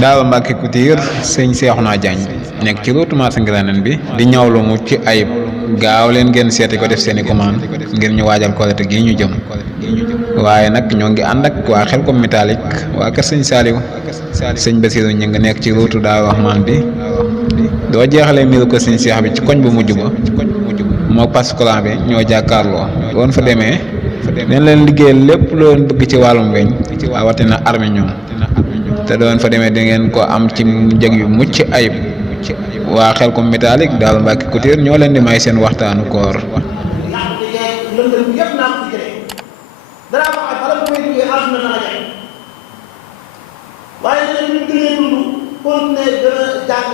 Daaw Mbàkke Couture sëñ Seexuna Jaañ nekk ci route marché Ngiraaneen bi di ñawlu mu ci ayib gaaw leen ngeen seeti ko def seeni commande ngir ñu waajal Korite gi ñu jëm. waaye nag ñoo ngi ànd ak waa Xelcom métallique waa kër sëñ Saaliw sëñ Basiru ñu ngi nekk ci route Daaru Rahmaan bi doo jeexalee miiru ko sëñ Seex bi ci koñ bu mujj ba moo pass courant bi ñoo jàkkaarloo woon fa demee dañ leen liggéeyal lépp loo bëgg ci wàllum weñ rawatina arminium te doon fa demee di ngeen ko am ci njëg yu mucc ayib waa Xelcom métallique daal Mbàkke Couture ñoo leen di may seen waxtaanu koor. waaye nag ñu gënee dund continuer gën a jàng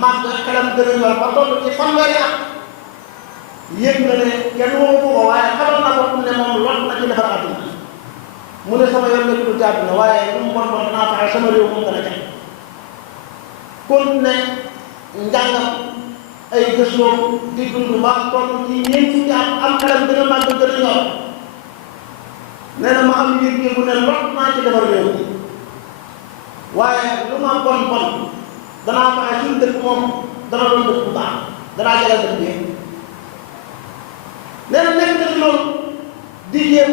màgg xelam gën a ñor ba toll ci fanweeri at yëg na ne kenn woo ko waaye xamal na ko ne moom lot na ci defar àdduna mu ne sama yoon nekkul ci àdduna waaye lu mu bon bon danaa fexe sama réew moom dana jag continuer njàngam ay gëstoom di dund ba toll ci ñeent fukki at am xelam gën a màgg gën a ñor nee na ma am yëg-yëg bu ne lot naa ci defar réew mi waaye lu ma bon bon danaa fexe suñu dëkk moom dana doon dëkk bu baax danaa jagal dëkk bi nee na nekk na ci loolu di jéem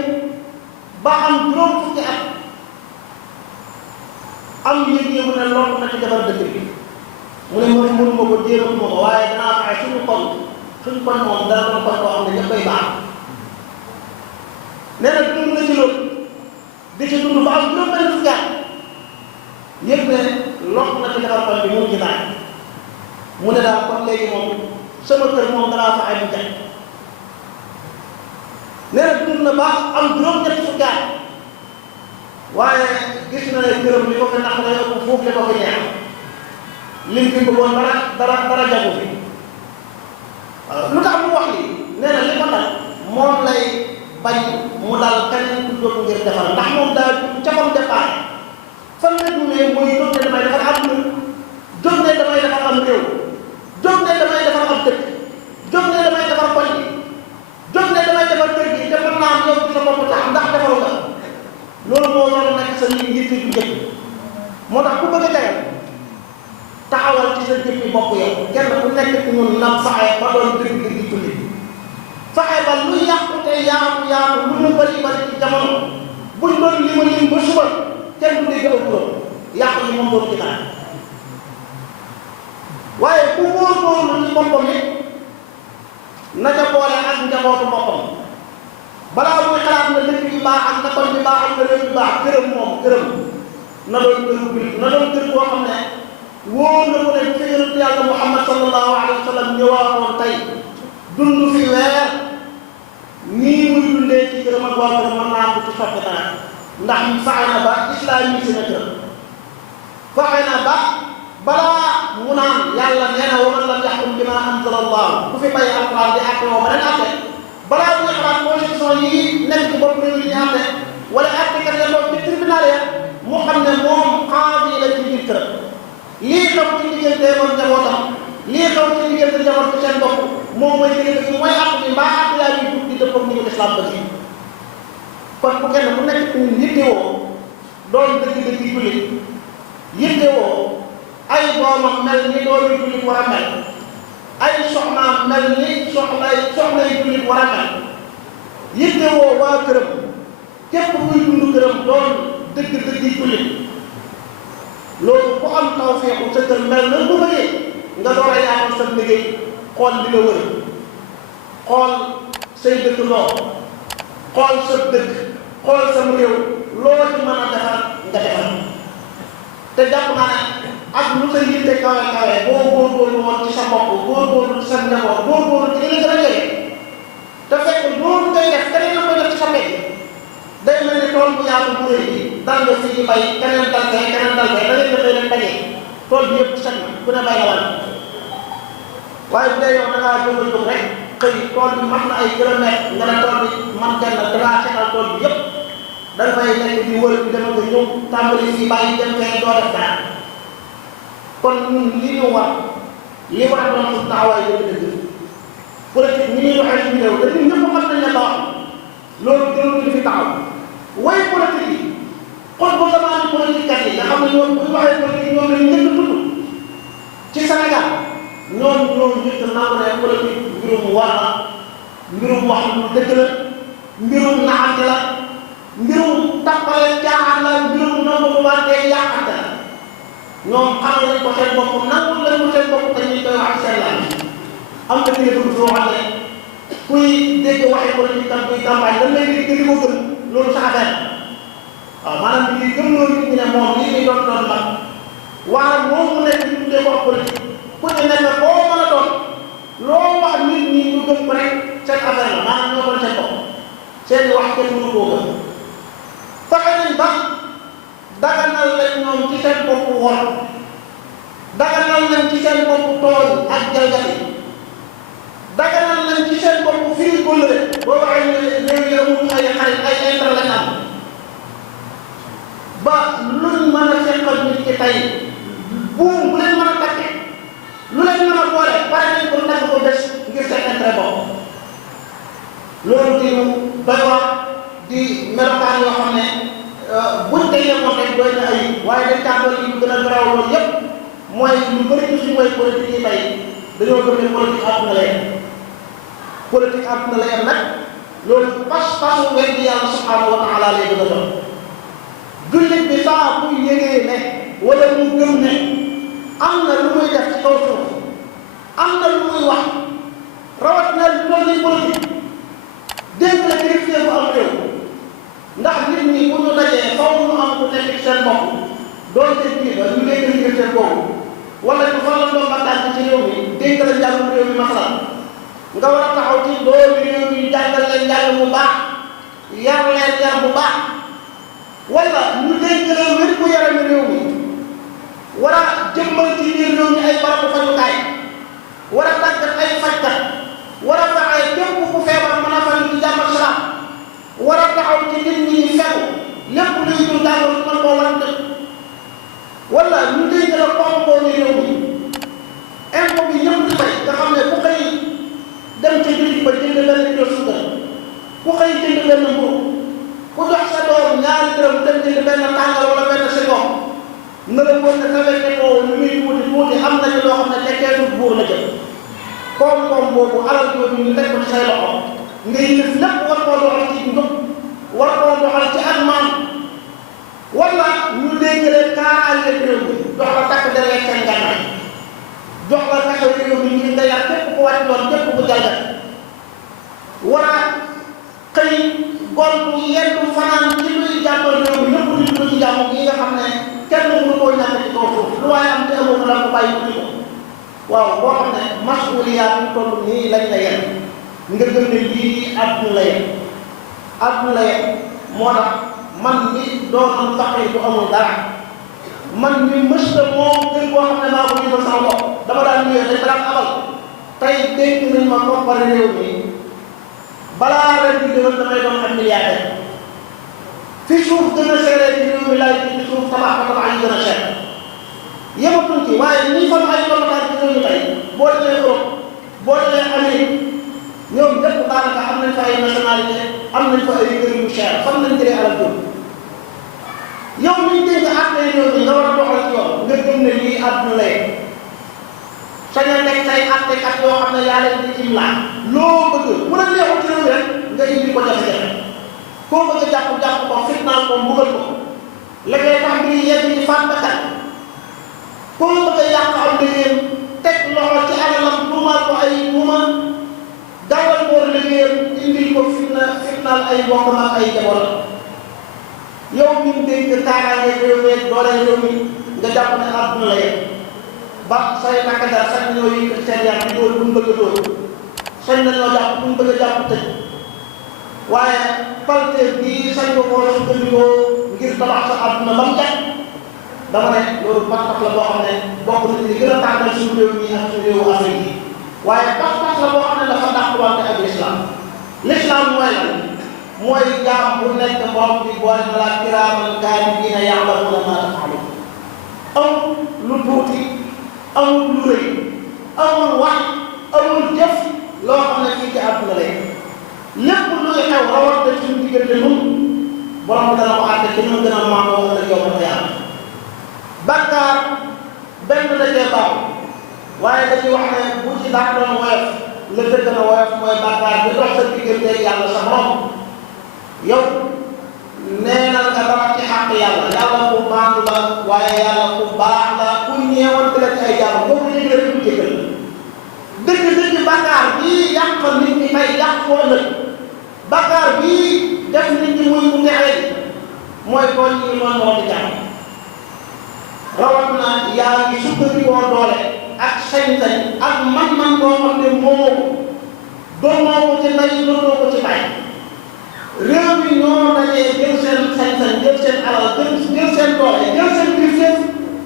ba am juróom fukki at am yëg-yëg ne loolu na ci defar dëkk bi mu ne mënuma ko jéematuma ko waaye danaa fexe suñu kon moom dana doon kon koo xam ne ñëpp koy baax nee na dund na ci loolu di ci dund ba am juróom benn fukki at yëg ne lokk na ci defar kon bi mu ci naaj mu ne daal kon léegi moom sama kër moom danaa fexe mu jag nee na dund na ba am juróom-ñetti fukki at waaye gis na ne këram li ko fi naq ne ëpp foofu li ko fi ñeex lim fi bëggoon dara jagu fi lu tax mu wax lii nee na li ko dal moom lay bañ mu dal keneen ku jóg ngir defar ndax moom daal ca fam départ fan la ñu ne mooy jóg ne damay defar àdduna jóg ne damay defar am réew jóg ne damay defar am dëkk jóg ne damay defar koñ jóg ne damay defar kër gi te mën naa am yow ci sa bopp tax ndax defaru nga loolu moo war a nekk sa njiit bu njëkk moo tax ku bëgg a jagal taxawal ci sa jëmmi bopp yow kenn ku nekk ci ñun na fexe ba doon dëgg-dëgg jullit fexe ba lu yàqu te yaatu lu mu bari ci jamono buñ doon lim ba suba kenn du dégg aw turam yàqu yi moom doon ci dara waaye ku góorgóorlu ci boppam it na ca boole ak njabootu boppam balaa muy xalaat na dëkk bi baax ak na koñ bi baax ak na réew bi baax këram na doon këru jullit na doon kër boo xam ne wóor na ko ne bu fi yonent yàlla Muhammad sallallahu alayhi wa sallam ñëwaatoon tey dund fi weer nii muy dundee ci këram ak waa këram mën naa am ci soppi dara ndax fexe na ba islamisé na kër fexe na ba balaa mu naan yàlla nee na wa man lam yaxkum bimaa anzala Allah ku fi bàyyi alquran di àtte woo beneen àtte balaa muy xalaat constitution yi nekk ci bopp réew yi ñu àtte wala àttekat ya toog ci tribunal ya mu xam ne moom xaadi la ci biir kër lii xew ci diggante moom njabootam lii xew ci diggante njaboot ci seen bopp moom mooy diggante bi mooy àtt bi mbaa àtt yaa ngi jug di dëppoo ni ko islam bëgg kon bu kenn mu nekk ci yittewoo doon dëgg-dëgg jullit yittewoo ay doomam mel ni doomi jullit war a mel ay soxnaam mel ni soxnay jullit war a mel yittewoo waa këram képp kuy dund këram doon dëgg-dëgg jullit loolu ku am tawfeexu sa kër mel na bu bëggee nga door a yaatal sa liggéey xool li la wër xool say dëkk loo xool sa dëkk xool sam réew loo ci mën a defar nga defar te jàpp naa ne ak lu sa yitte kawe kawe boo góorgóorlu woon ci sa bopp góorgóorlu ci sa njaboot góorgóorlu ci li la gën a jege te fekk loolu ngay def keneen la koy def ci sa mbéy day mel ni tool bu yaatu bu rëy bi dal nga fii di bay keneen dal fee da ngay defee leen daje tool bi yëpp set na ku ne bay la wàll waaye bu dee yow da ngaa jóg rek xëy tool bi mat na ay kilomètres nga ne tool bi man kenn dangaa seetal tool bi yëpp da nga fay nekk di wër bi dama ko ñëw tàmbali fii bàyyi dem fee doo def dara kon ñun li ñu war li war a doon suñu taxawaay dëgg-dëgg politique ni ñuy waxee suñu réew te ñun ñëpp xam nañ ne baax loolu jëloon ñu fi taxaw way politique yi xool ba zamaani politique kat yi nga xam ne ñoom bu ñu waxee politique ñoom war la mbirum wax lu dëgg la mbirum naxante la mbirum tappale caaxaan la mbirum nangu lu wante yàqante la ñoom xam nañ ko seen bopp nangul lañ ko seen bopp dañuy koy wax seen laaj am na kii dugg soo xam ne kuy dégg waxi politique tam kuy campagne dañ lay dégg di ko gëm loolu sa affaire waaw maanaam bi gëm loolu nit ñi ne moom lii ñuy doon mag waaye moom mu nekk ñu tuddee ko politique ku ci nekk boo mën a doon loo wax nit ñi ñu gëm ko rek seen affaire la maanaam ñoo doon seen bopp seen wax kenn mënu koo gëm fexe nañ ba daganal lañ ñoom ci seen bopp wor daganal nañ ci seen bopp tooñ ak jalgati daganal nañ ci seen bopp firi kóllëre boo waxee ne réew yi amul ay xarit ay intérêt lañ am ba luñ mën a seqal nit ki tey buum bu leen mën a takke lu leen mën a boole pare nañ ko nag ko des ngir seen intérêt bopp loolu di lu doy wax di melokaan yoo xam ne buñ tegee moom rek doy na ay waaye dañ kaa doon li ñu gën a garaaw loolu yépp mooy lu bëri ci suñu mooy politique yi tey dañoo gëm ne politique àdduna la yem politique àdduna la yem nag loolu pas-pasu weddi yàlla subhanahu wa taala lay gën a doon jullit bi saa bu yëgee ne wala mu gëm ne am na lu muy def ci kaw suuf am na lu muy wax rawat na lu toll ni politique dégg la kilifteef bu am réew ndax nit ñi bu ñu dajee faw ñu am ku nekk ci seen bopp doon seen kilifa ñu dégg kilifteef boobu wala ñu fan la doon ba tànk ci réew mi dégg la njàngum réew mi masalan nga war a taxaw ci doomi réew mi jàngal leen njàng bu baax yar leen yar bu baax wala ñu dégg la wér gu yarami réew mi war a jëmmal ci biir réew mi ay barabu fajukaay war a tàggat ay fajkat war a fexe képp ku feebar mën a faju ci jàmm ak salaam war a taxaw ci nit ñi ñu fegu lépp luy ñu jàngal mën koo war a dëkk wala ñu dégg la koom-koomu réew mi impôt bi ñëpp di fay nga xam ne ku xëy dem ca bitik ba jënd benn kilo suukar ku xëy jënd benn mburu ku jox sa doom ñaari dërëm dem jënd benn tàngal wala benn seconde na la mën a tawee ko lu muy tuuti tuuti am na ci loo xam ne tekkeetu buur la jëm koom-koom boobu alal jooju ñu teg ko ci say loxo ngay def lépp war koo doxal ci njub war koo doxal ci ak maam wala ñu dégg leen kaaraange réew mi jox la takk deree seen gànnaay jox la taxaw réew mi ngir nga yar képp ku wàcc loon képp ku jalgat war a xëy gontu yendu fanaan ci luy jàppal réew mi lépp luñ ko ci jàmm yi nga xam ne kenn mënu koo ñàkk ci kaw suuf lu waaye am te amoo la ko bàyyi ko waaw boo xam ne masuliyaat yu toll nii lañ la yen nga gëm ne lii àdduna la yen àdduna la yen moo tax man mi doonoon faqir bu amul dara man mi mësta moom kër boo xam ne maa ko jëndal sama bopp dama daan ñëwee dañ daan abal tey dénk nañ ma koppar réew mi balaa ren bi déwén damay doon am milliardaire fi suuf gën a seeree ci réew mi laay ci suuf tabax ba tabax yi gën a seer yematuñ ci waaye ñi fan ay lokataan ci réew mi tey boo demee Europe boo demee Amérique ñoom ñëpp daanaka am nañ fa ay nationalité am nañ fa ay kër yu cher fan lañ jëlee alal jooju yow miñ dégg àtte réew mi nga war a doxal ci yoon nga gëm ne lii àdduna lay sañ a nekk say àttekat yoo xam ne yaa leen di imlaa loo bëgg bu la neexul ci réew mi rek nga indi ko jafe-jafe koo bëgg a jàpp ko fitnaal ko mbugal ko la ngay tax mbir yegg ci faat bakkan koo bëgg a yàq am liggéeyam teg loxo ci alalam tuumaal ko ay tuuma dawal boor liggéeyam indil ko fitnaal ay mbokkam ak ay jaboram yow mi mu dégg kaaraange réew mi doole réew mi nga jàpp ne àdduna la yegg ba say takk dara sañ nañoo yëkkati seen yàq di dóor bu mu bëgg a dóor sañ nañoo jàpp bu mu bëgg a jàpp tëj waaye palteer bii sañ ko koo sukkandikoo ngir tabax sa àdduna ba mu jag dama ne loolu pas-pas la boo xam ne bokk na ci li gën a tàngal suñu réew mi ak suñu réewu Afrique yi waaye pas-pas la boo xam ne dafa dàqwante ak l'islam mooy lan mooy jaam bu nekk borom bi boole na la kiraaman kaatibiina ya'lamuuna maa taf'aluun amul lu tuuti amul lu rëy amul wax amul jëf loo xam ne fii ci àdduna lay lépp luy xew rawatina suñu diggante ñun borom bi dana ko àtte ci ñu gën a maandoo ëllëg yow ma yàlla bakkaar benn dajee baax waaye dañuy wax ne bu ci daan doon woyof la gën a woyof mooy bàkkaar bi dox sa diggante yàlla sa borom. yow neenal nga dara ci xàq yàlla yàlla ku maandu la waaye yàlla ku baax la ku ñeewante la ci ay jàmm boobu ñu ngi leen di jéggal dëgg-dëgg bàkkaar bii yàq nit ñi tey yàq ko ëllëg bàkkaar bii def nit ñi muy mu texee mooy tooñ ñi noonu moo di jàmm rawat na yaa ngi sukkandikoo doole ak sañ-sañ ak man-man boo xam ne moo doomoo ko ci ndey doonoo ko ci bàyyi réew mi ñoo dajee jël seen sañ-sañ jël seen alal jël seen doole jël seen kilifteef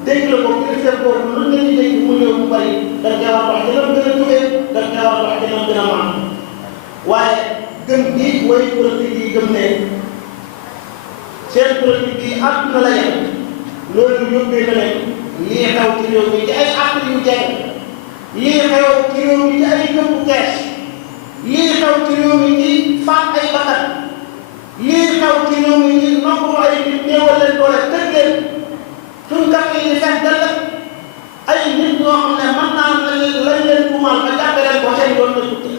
dégg la ko kilifteef boobu lu nga ñu dégg mu néew mu bari dañ koy war a dox dina gën a jógee dañ koy war a dox dina gën a maam waaye gëm gi way politique yi gëm ne seen politique yi àdduna la yem loolu yóbbee na leen lii xew ci réew mi ci ay àtt yu jege lii xew ci réew mi ci ay gëmmu kees lii xew ci réew mi ci faat ay bakkan lii xew ci réew mi ci noppalu ay nit néewal leen doole tëj leen suñ kat yi di fex dal ay nit ñoo xam ne mën naa lañ leen tuumaal ba jàppe leen ko seen yoon na tuuti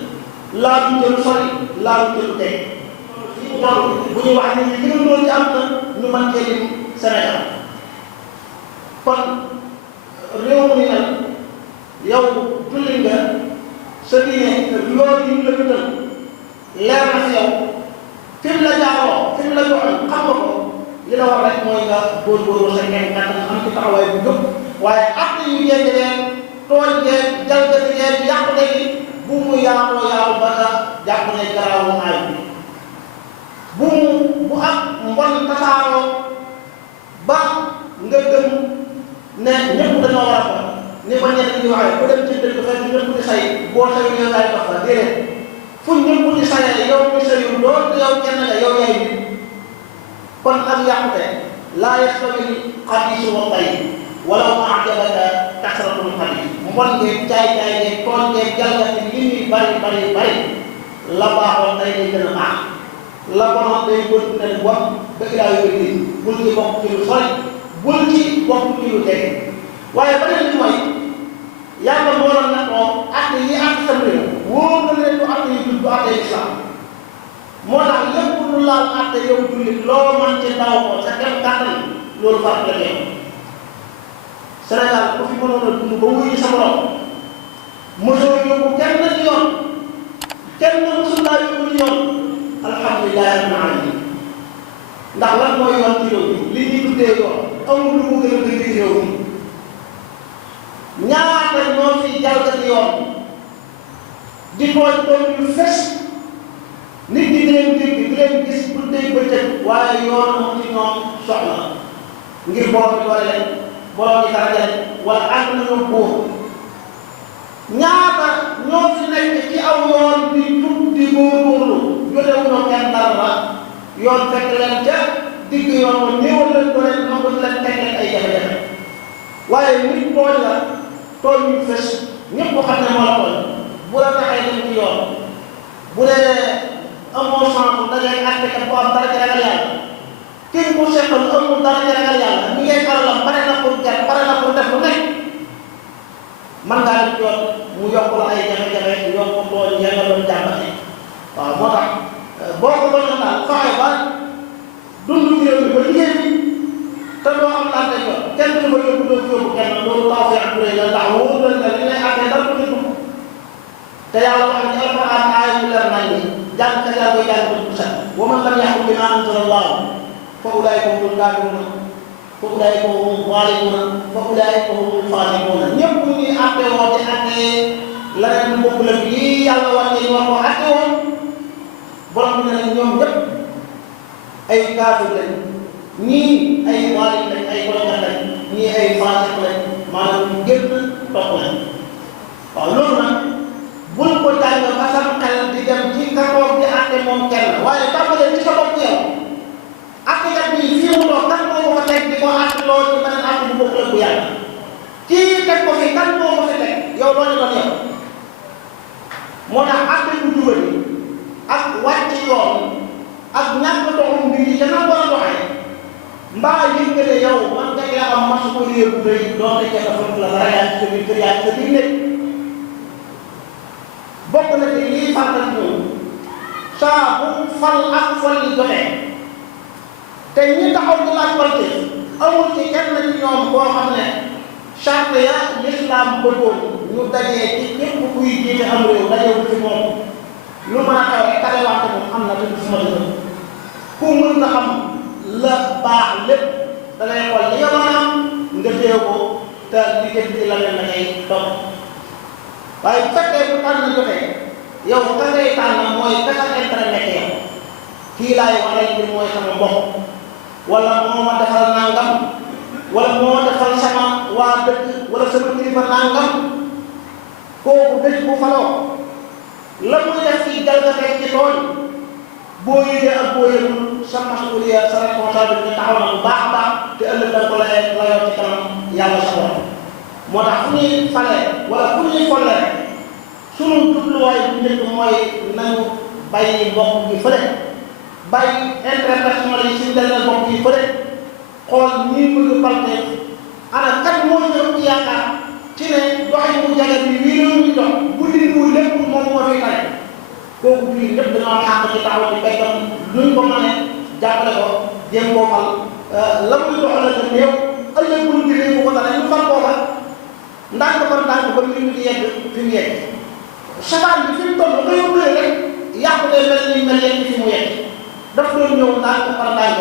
laa duñ jëlu sori laa duñ jëlu tey bu ñuy wax ni ñu gën a doon ci am na ñu mën cee lim Sénégal kon réew mi nag yow julli nga sa diine loolu yi mu la bindal leer na si yow fi mu la jaaroo fi mu la joxoon xam nga ko li la war rek mooy nga góorgóorlu sa ngeen kàttan am ci taxawaay bu jóg waaye at yu jéggi leen tooñ geeg jalgati geeg yàqute gi bu mu yaatoo yaatu ba nga jàpp ne garaawu aay bu ak mbon tasaaroo ba nga gëm ne ñëpp dañoo war a ko ni ma ñenn ñi waxee ku dem ci dëkk fekk ñëpp di say boo sayul yow yaay dox fa déedéet fu ñëpp di sayee yow mi sayul loolu yow kenn nga yow yaay nit kon ak yàqute laa yastawi xabiisu wa tayyib walaw a'jabaka kasratul xabiis mbon ngeeg jaay-jaay ngeeg tooñ ngeeg jalgati li muy bari la baaxoon tey day gën a baax la bonoon day continuer bon ba ilaa yooyu din bul ci bokk ci lu sori bul ci bokk ci lu jege waaye beneen bi mooy yàlla moo la nattoo àtte yi àtte sam réew wóor na leen du àtte yu du àtte islam moo tax lépp lu laal àtte yow jullit loo mën ci ndaw ko sa kem kàttan loolu far la yow Sénégal ku fi mënoon a dund ba wuyu sa borom mësoo yóbbu kenn ci yoon kenn mësul laa yóbbu ci yoon alhamdulilah rabbil alamin ndax lan mooy yoon ci réew mi li ñuy tuddee yoon amul lu mu gën a bëri réew mi ñaata ñoo fi jalgati yoon di tooñ yu fes nit ñi di leen dégg di leen gis bu dee bëccëg waaye yoon moom ci ñoom soxla ngir borom bi doole leen borom bi dara leen wala ànd nañoo buur ñaata ñoo fi nekk ci aw yoon di jub di góorgóorlu jotewuñoo kenn dara yoon fekk leen ca digg yoon ba néewal leen doole nangu leen teg leen ay jafe-jafe waaye nit tooñ la tooñ yu fes ñëpp xam ne moo la tooñ bu la taxee dem ci yoon bu dee amoo chance da ngay àttekat bu am dara ci ragal yàlla kii bu seqal amul dara ci ragal yàlla mi ngay alalam pare na pour jar pare na pour def lu nekk man ngaa def yoon mu yokk la ay jafe-jafe yokk tooñ yaa nga doon jàmbate waaw moo tax boo ko doon daal fexe ba dund ci réew mi ba liggéey bi te doo am laante yoon kenn du ma yóbbu doo yóbbu kenn loolu taw fi ak kuréel la ndax wóor na la li lay àttee dara ko ci dugg te yàlla wax ni alquran aaya bu leer nañ ni jàng ka yaa koy jàng bu set wa man lam yaxkum bimaa anzala Allahu fa ulaa'ika humul kaafiruun fa ulaa'ika humuz zaalimuun fa ulaa'ika humul faasiquun ñëpp ñu ngi àtte woo di àtte leneen lu bokkul ak lii yàlla wàcce ñu war ko àtte woon borom bi ne ñoom ñëpp ay kaafir lañ ñii ay zaalim lañ ay tooñkat lañ ñii ay faasiq lañ maanaam ñu génn topp lañ waaw loolu nag bul ko jàng ba sam xel di dem ci kakoor di àtte moom kenn waaye tàmbalee ci sa bopp yow àttekat bi fii mu toog kan moo ko fa teg di ko àtte loolu ci beneen àtte bu bokkul ak bu yàlla kii teg ko fi kan moo ko fi teg yow loo ñu doon yow moo tax àtte bu jubali ak wàcc yoon ak ñàkk doxum mbir yi dana war a doxee mbaa yëg nga ne yow man nga yaa am masuuliya bu rëy doonte kenn fa la dara yaa ci sa biir kër yaa ci sa biir nekk bokk na ci lii fàttali ñoom saa bu fal ak fal yi jotee te ñi taxaw di laaj wante amul ci kenn ci ñoom boo xam ne charte ya l'islam bëggoon ñu dajee ci képp kuy jiite am réew dajewu ci moom lu mën a xew rek taxawante moom am na te suma dëgg ku mën na xam la baax lépp da ngay xool li nga mën a am nga téye ko te li jëm ci la leen da ngay topp waaye bu fekkee bu tànn jotee yow ka ngay tànn mooy ka sa intérêt nekk yow kii laay waxee ngir mooy sama mbokk wala moo ma defal nangam wala moo defal sama waa dëkk wala sama kilifa nangam kooku bés bu faloo la muy def ci jalgatee ci tool boo yëgee ak boo yëgul sa masuuliya sa responsabilité taxaw na bu baax a baax te ëllëg da ko lay layoo ci kanam yàlla sa borom moo tax fu ñuy falee wala fu ñuy folle sunu jubluwaay bu njëkk mooy nañu bàyyi mbokk gi fële bàyyi intérêt personnel yi suñu demee mbokk yi fële xool ñii bëgg balte ana kat moo ñëw ci yaakaar ci ne doxin bu jage bi wii réew mi dox bu dindiwul lépp moom moo fi tare kooku bii lépp dañoo xàq ci taxaw ci béykat luñ ko mënee jàppale ko jéem koo fal la muy doxale sa néew ëllëg buñ gisee bu ko dara ñu fal koo fa ndànk ba mbir mi di yegg fi mu yegg sabaan bi fi mu toll nga yóbbu rek yàqu day mel ni mel yegg fi mu yegg daf doon ñëw ndànk par ndànk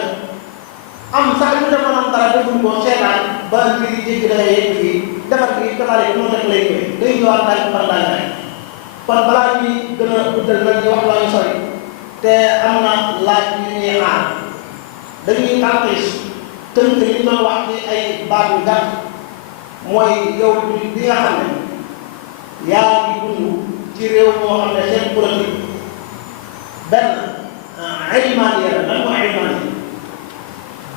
am sax ñu demoon am dara defuñ ko seetaan ba mbir yi jéggi da ngay yegg fii defar bi kabaare bi noonu rek lay ñëwee day ñëwaat ndànk par ndànk rek kon balaa ñuy gën a guddal nag ñu wax la ñu sori te am na laaj yu ñuy xaar dañuy tarxiis tënk li ñu doon wax ci ay baat yu gàtt mooy yow bi nga xam ne yaa ngi dund ci réew moo xam ne seen politique benn ilmaaniya la lan mooy ilmaaniya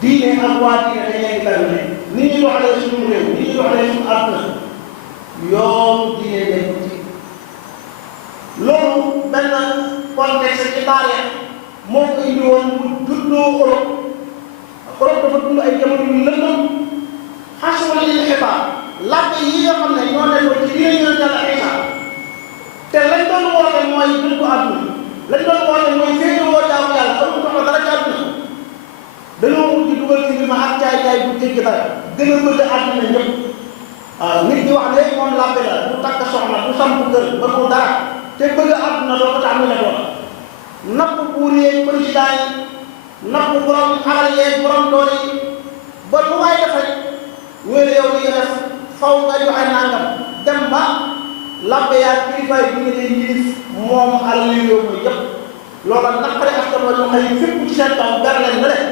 diine ak waa diine dañ leen di bari ne ni ñuy doxalee suñu réew ni ñuy doxalee suñu àdduna yoonu diine nekk ci loolu benn contexte ci taarix moo ko indi woon mu juddoo Europe dafa dund ay jamono yu lëndëm xasuma li xibaar làkk yi nga xam ne ñoo nekkoon ci biir ñoom Yàlla Isa te lañ doon woote mooy dund àdduna lañ doon woote mooy féetewoo jaamu yàlla amul soxla dara ci àdduna dañoo mujj dugal ci bi ma ak caay-caay bu jéggi dara gën a bëgg àdduna ñëpp waaw nit ñi wax léegi moom làbbe la du takk soxna du samp kër ba ko dara te bëgg àdduna doo ko tax mu ne doon napp buur yeeg président yi napp borom alal yeeg borom doole yi ba lu waay def rek ñooy yow li nga def faw nga joxe nangam dem ba làbbe yaa kilifaay bi nga leen yilif moom alal yi yow mooy yëpp loola naqare askan wa ñu xëy fépp ci seen kaw ber leen na leen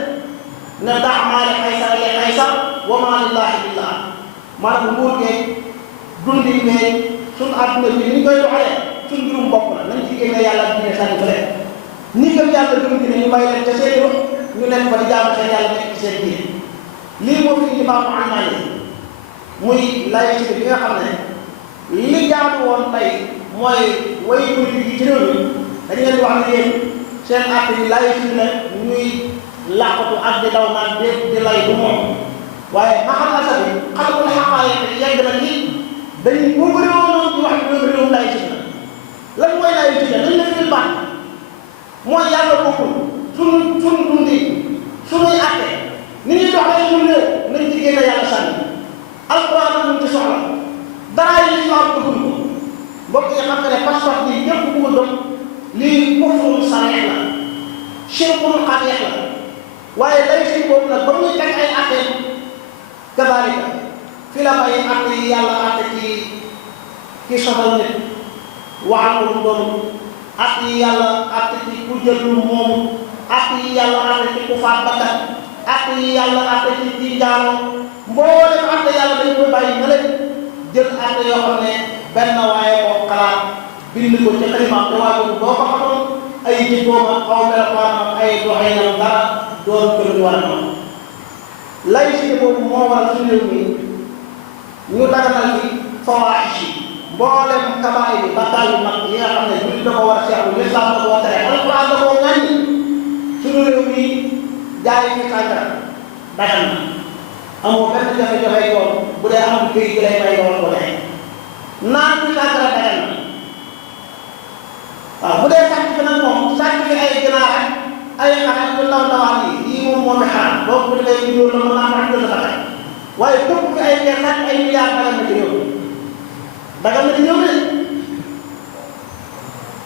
ne daa maa li Qaysar li Qaysar wa maa lillaahi billah maanaam nguur geeg dundi meeg suñu àdduna bi ni ñu koy doxalee suñu mbirum bopp la nañ ci génne yàlla ak diine sànni fële ñi gëm yàlla gëm diine ñu bàyyi leen ca seen yoon ñu nekk ba di jaamu seen yàlla nekk ci seen diine lii moo fi indi baaxu almaani muy laïcité bi nga xam ne li jaadu woon tey mooy way politique yi ci réew mi dañu leen di wax ne yéen seen acte yi laïcité la ñuy làqatu ak di daw naan di lay du moom waaye maxal asa bi xalakul xaqaaye yegg na ci dañuy boo bëri woon di wax ne réewum laïcité la lan mooy laïcité nañ la fi baax mooy yàlla bokkul suñu dundi suñuy acte ni ñuy doxalee suñu réew nañ ci génne yàlla sànni alquran ñu ci soxla dara yi lislaam bëggul ko mbokk yi xam nga ne pas-pas bi ñëpp ku ko gëm lii kufrun sarih la shirkun xabiix la waaye laïcité boobu nag ba muy teg ay acte kadaalika fi la bay acte yi yàlla acte ci soxal nit waxal ko lu doon acte yi yàlla acte ci ku jël lu moomu acte yi yàlla acte ci ku faat bakkan acte yi yàlla acte ci njaaloo mboolem acte yàlla dañu koy bàyyi na leen jël acte yoo xam ne benn waaye koo xalaat bind ko ci xalimaam te waaye boo ko xamoon ay jikkoom ak aw melokaanam ay doxinam dara doon ko lu war a noonu laïcité boobu moo waral suñu réew mi ñu daganal fi fawaahish yi mboolem kabaay bi bakkaar yu mag yi nga xam ne nit da ko war a seetlu lislaam da koo tere alquran da koo ŋàññi suñu réew mi jaay fi sàngara dagan na amoo benn jafe-jafe yoon bu dee amul këyit bi lay may yoon ko dee naan fi sàngara dagan na dee sàcc fi nag moom sàcc fi ay ginaar ay xarit yu ndaw ndawaan yi moom moo fi xaram boo ko defee ñu la mën naa wax sa xarit waaye topp fi ay kër sàcc ay milliards dagal na ci réew dagal na ci réew de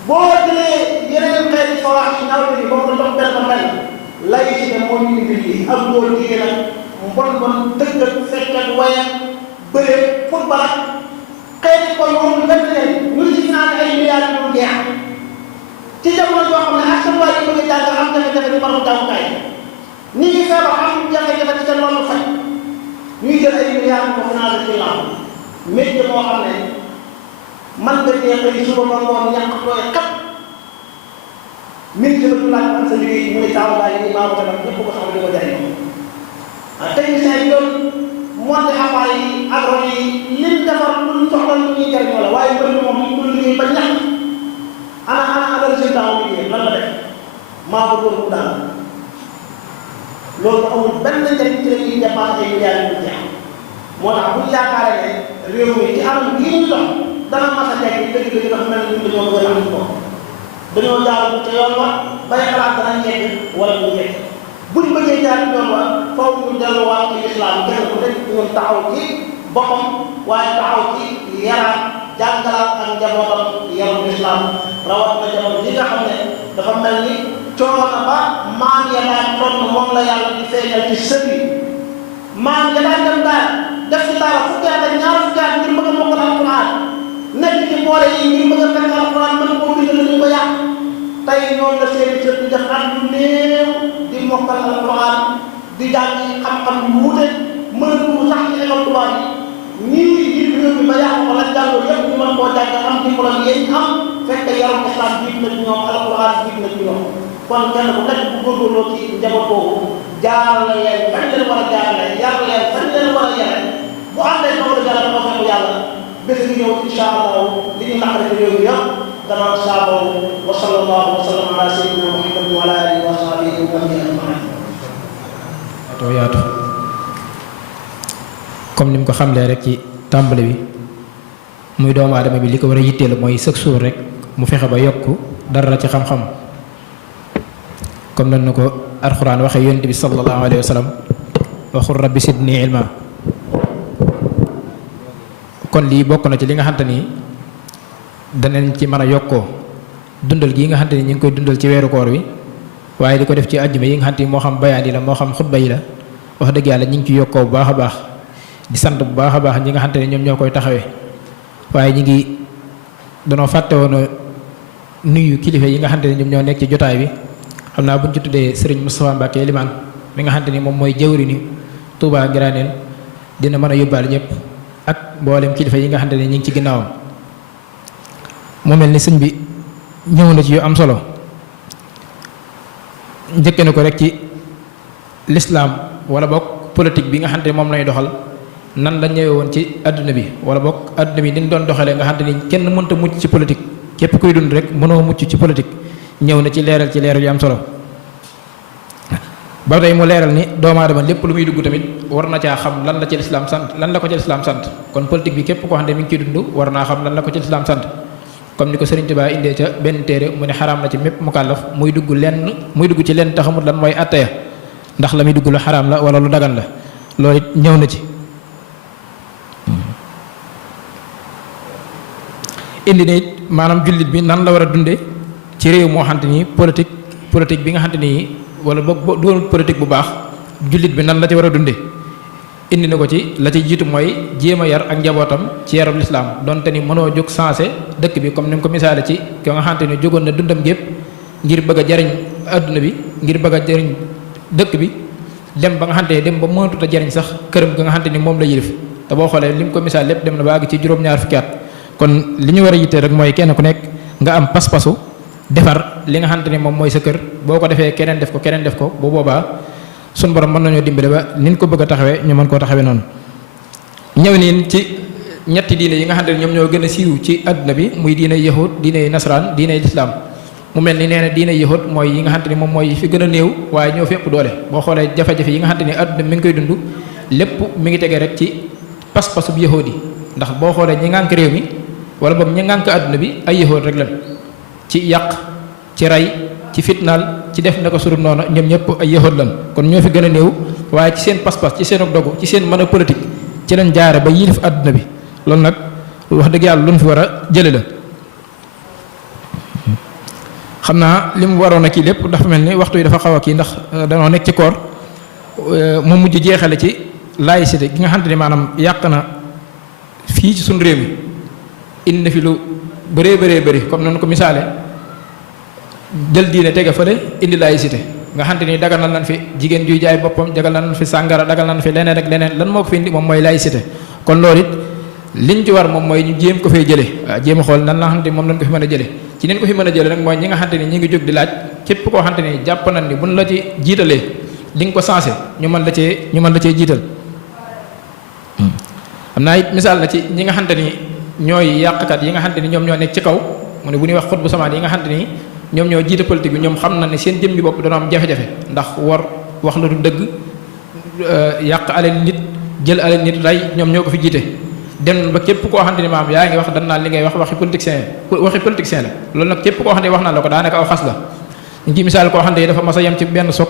boo jëlee yeneen xeet yi fa wax ci ndaw bi boo ko dox benn benn lay ci ne moo ñu indi lii ak góor jigéen ak mbon mbon dëgg ak fekk ak waye bëre football ak xeeti ko moom lu benn leen ñu ci naan ay milliards yu jeex ci jamono joo xam ne ak seen waa yi bëgg a jàng am jafe-jafe di baru jàngukaay ñi ngi feebar am jafe-jafe ci seen wàllu faj ñuy jël ay milliards ko financé ci lamb métier moo xam ne man nga cee xëy suba ba ngoon ñàkk tooy kat métier ba du laaj am sa liggéey muy taawukaay yi maa ko defal ñëpp ko xam di ko jariñoo technicien yi doon monté appareil yi agro yi liñ defar luñ soxla lu ñuy jariñoo la waaye mbir mi moom ñu dul liggéey ba ñàkk ana résultat wu liggéey lan la def maa ko dóor mu daal loolu amul benn njëriñ ci la ñuy dépensé ay milliards yu jeex moo tax bu ñu yaakaaree ne réew mi ci anam gii ñu dox dana mas a nekk dëgg-dëgg dafa mel ni dañoo bëgg a am ko dañoo jaarul ca yoon wa bay xalaat danañ yegg wala ñu yegg buñ bëggee jaar ci yoon wa foofu ñu delluwaat ci islam kenn ku nekk ñun taxaw ci boppam waaye taxaw ci yaraat jàngalaat ak njabootam yarul islam rawat na jamono ji nga xam ne dafa mel ni coono ba maam ya daan tonn moom la yàlla di feeñal ci sët yi maam ya daan dem daal def ci dara fukki at ak ñaar fukki at ngir bëgg a mokkal alquran nekk ci boole yi ngir bëgg a fekk alquran mën koo bind ñu ko yàq tey ñoom la seen sët di def at yu néew di mokkal alquran di jàng xam-xam yu wuute mën a dugg sax ci école tubaab yi ñii jiit réew mi ba yàqu ko lañ jàngoo yëpp ñu mën koo jàng am diplôme yéen am fekk yarum islam jiit na ci ñoom alquran jiit na ci ñoom kon kenn ku nekk bu góorgóorloo ci njaboot boobu jaarale leen fañ leen war a jaarale yar leen fañ leen war a yare bu àndee ndox la jàll dafa fekk yàlla bés gi ñëw incha allah li ñu naqare ci réew mi yëpp dana saaboo wa sallallahu wa sallam ala sayyidina muhammad wa ala alihi wa sahbihi wa ajmain yaatu comme ni mu ko xamlee rek ci tàmbali bi muy doomu aadama bi li ko war a yitteel mooy chaque jour rek mu fexe ba yokk dara ci xam-xam comme nan na ko alxuraan waxee yonent bi sallallahu alayhi wa sallam waxul rabbi sidni ilma kon lii bokk na ci li nga xamante ni danañ ci mën a yokkoo dundal gii nga xamante ni ñu ngi koy dundal ci weeru koor wi waaye di ko def ci àjjuma yi nga xamante ni moo xam bayaan yi la moo xam xutba yi la wax dëgg yàlla ñu ngi ci yokkoo bu baax a baax di sant bu baax a baax ñi nga xamante ni ñoom ñoo koy taxawee waaye ñi ngi danoo fàtte woon nuyu kilifa yi nga xamante ni ñoom ñoo nekk ci jotaay bi xam naa bu ñu ci tuddee Serigne Moustapha Mbacke Limaan mi nga xamante ni moom mooy jëwriñu Touba Ngiraneen dina mën a yóbbaale ñëpp ak mboolem kilifa yi nga xamante ni ñu ngi ci ginnaawam. mu mel ni sëñ bi ñëw na ci yu am solo njëkke na ko rek ci l'islam wala boog politique bi nga xamante ni moom lay doxal nan la ñëwee woon ci adduna bi wala boog adduna bi ni ñu doon doxalee nga xamante ni kenn mënta mucc ci politique képp kuy dund rek mënoo mucc ci politique. ñëw na ci leeral yu am solo ba tey mu leeral ni doomu aadama lépp lu muy dugg tamit war na caa xam lan la ci lislaam sant lan la ko ci lislaam sant kon politique bi képp koo xam ne mi ngi ciy dund war naa xam lan la ko ci lislaam sant comme ni ko Sëriñ Tuubaa indee ca benn téere mu ne xaraam na ci mépp mukallaf muy dugg ci lenn taxamut lan mooy attaya ndax la muy dugg lu xaraam la wala lu dagan la loolu it ñëw na ci indi ne it maanaam jullit bi nan la war a dunde ci réew moo xamante ni politique bi nga xamante ni wala boog doon politique bu baax jullit bi nan la ci war a dunde indi na ko ci la ci jiitu mooy jéem a yar ak njabootam ci yarab lislaam donte ni mënoo jóg sensé dëkk bi comme ni nga ko misaale ci ki nga xamante ni jógoon na dundam gépp ngir bëgg a jariñ adduna bi ngir bëgg a jariñ dëkk bi dem ba nga xamante ni dem ba mënatut a jariñ sax këram ga nga xamante ni moom la yilif te boo xoolee li mu ko misaal lépp dem na ba àgg ci juróom-ñaar fukki at kon li ñu war a yittee rek mooy kenn ku nekk nga am pas-pasu defar li nga xamante ni moom mooy sa kër boo ko defee keneen def ko bu boobaa suñ borom mën nañoo dimbale ba ni ñu ko bëgg a taxawee ñu mën koo taxawee noonu. ñëw niin ci ñetti diine yi nga xamante ni ñoom ñoo gën a siiw ci àdduna bi muy diine yahud diine nasaraan diine lislaam mu mel ni nee na diine yahud mooy yi nga xamante ni moom mooy fi gën a néew waaye ñoo fi ëpp doole boo xoolee jafe-jafe yi nga xamante ni àdduna mi ngi koy dund lépp mi ngi tegee rek ci pas-pasub yahud yi ndax boo xoolee ñi ngànk réew mi wala boog ñi ngànk àdduna bi ay yahud rek lan ci yàq ci rey ci fitnaal ci def na ko suru noonu ñoom ñëpp ay yahud lan kon ñoo fi gën a néew waaye ci seen pas-pas ci seen dogu ci seen mën a politique ci lañ jaare ba yilif àdduna bi loolu nag wax dëgg yàlla lu ñu fi war a jële la xam naa li mu waroon a kii lépp dafa mel ni waxtu yi dafa xaw a kii ndax danoo nekk ci koor mu mujj jeexale ci laïcité gi nga xamante ni maanaam yàq na fii ci suñu réew mi indi na fi lu bëree bëri comme noonu ko misaale jël diine tege fële indi laïcité nga xamante ni dagal nañ fi jigéen juy jaay boppam dagal nañ fi sàngara dagal nañ fi leneen ak leneen lan moo ko fi indi moom mooy laïcité kon loolu it liñ ci war moom mooy ñu jéem ko fay jëlee waaw jéem a xool nan la xamante ni moom lañ ko fi mën a jëlee ci neen ko fi mën a jëlee nag mooy ñi nga xamante ni ñi ngi jóg di laaj képp koo xamante ni jàpp nañ ni buñ la ci jiitalee li nga ko sensé ñu mën la cee jiital xam naa it misaal na ci ñi nga xamante ni ñooy yàqkat yi nga xamante ni ñoom ñoo nekk ci kaw mu ne bu ñuy wax xutbu samaan yi nga xamante ni ñoom ñoo jiite politique bi ñoom xam na ne seen jëm bi bopp dana am jafe-jafe ndax war wax la du dëgg yàq alal nit jël alal nit rey ñoom ñoo ko fi jiite dem ba képp koo xamante ni maam yaa ngi wax dan naan li ngay wax waxi politicien la loolu nag képp koo xamante ni wax naa la ko daanaka aw xas la ñu ci misaal koo xamante ni dafa mas a yem ci benn soog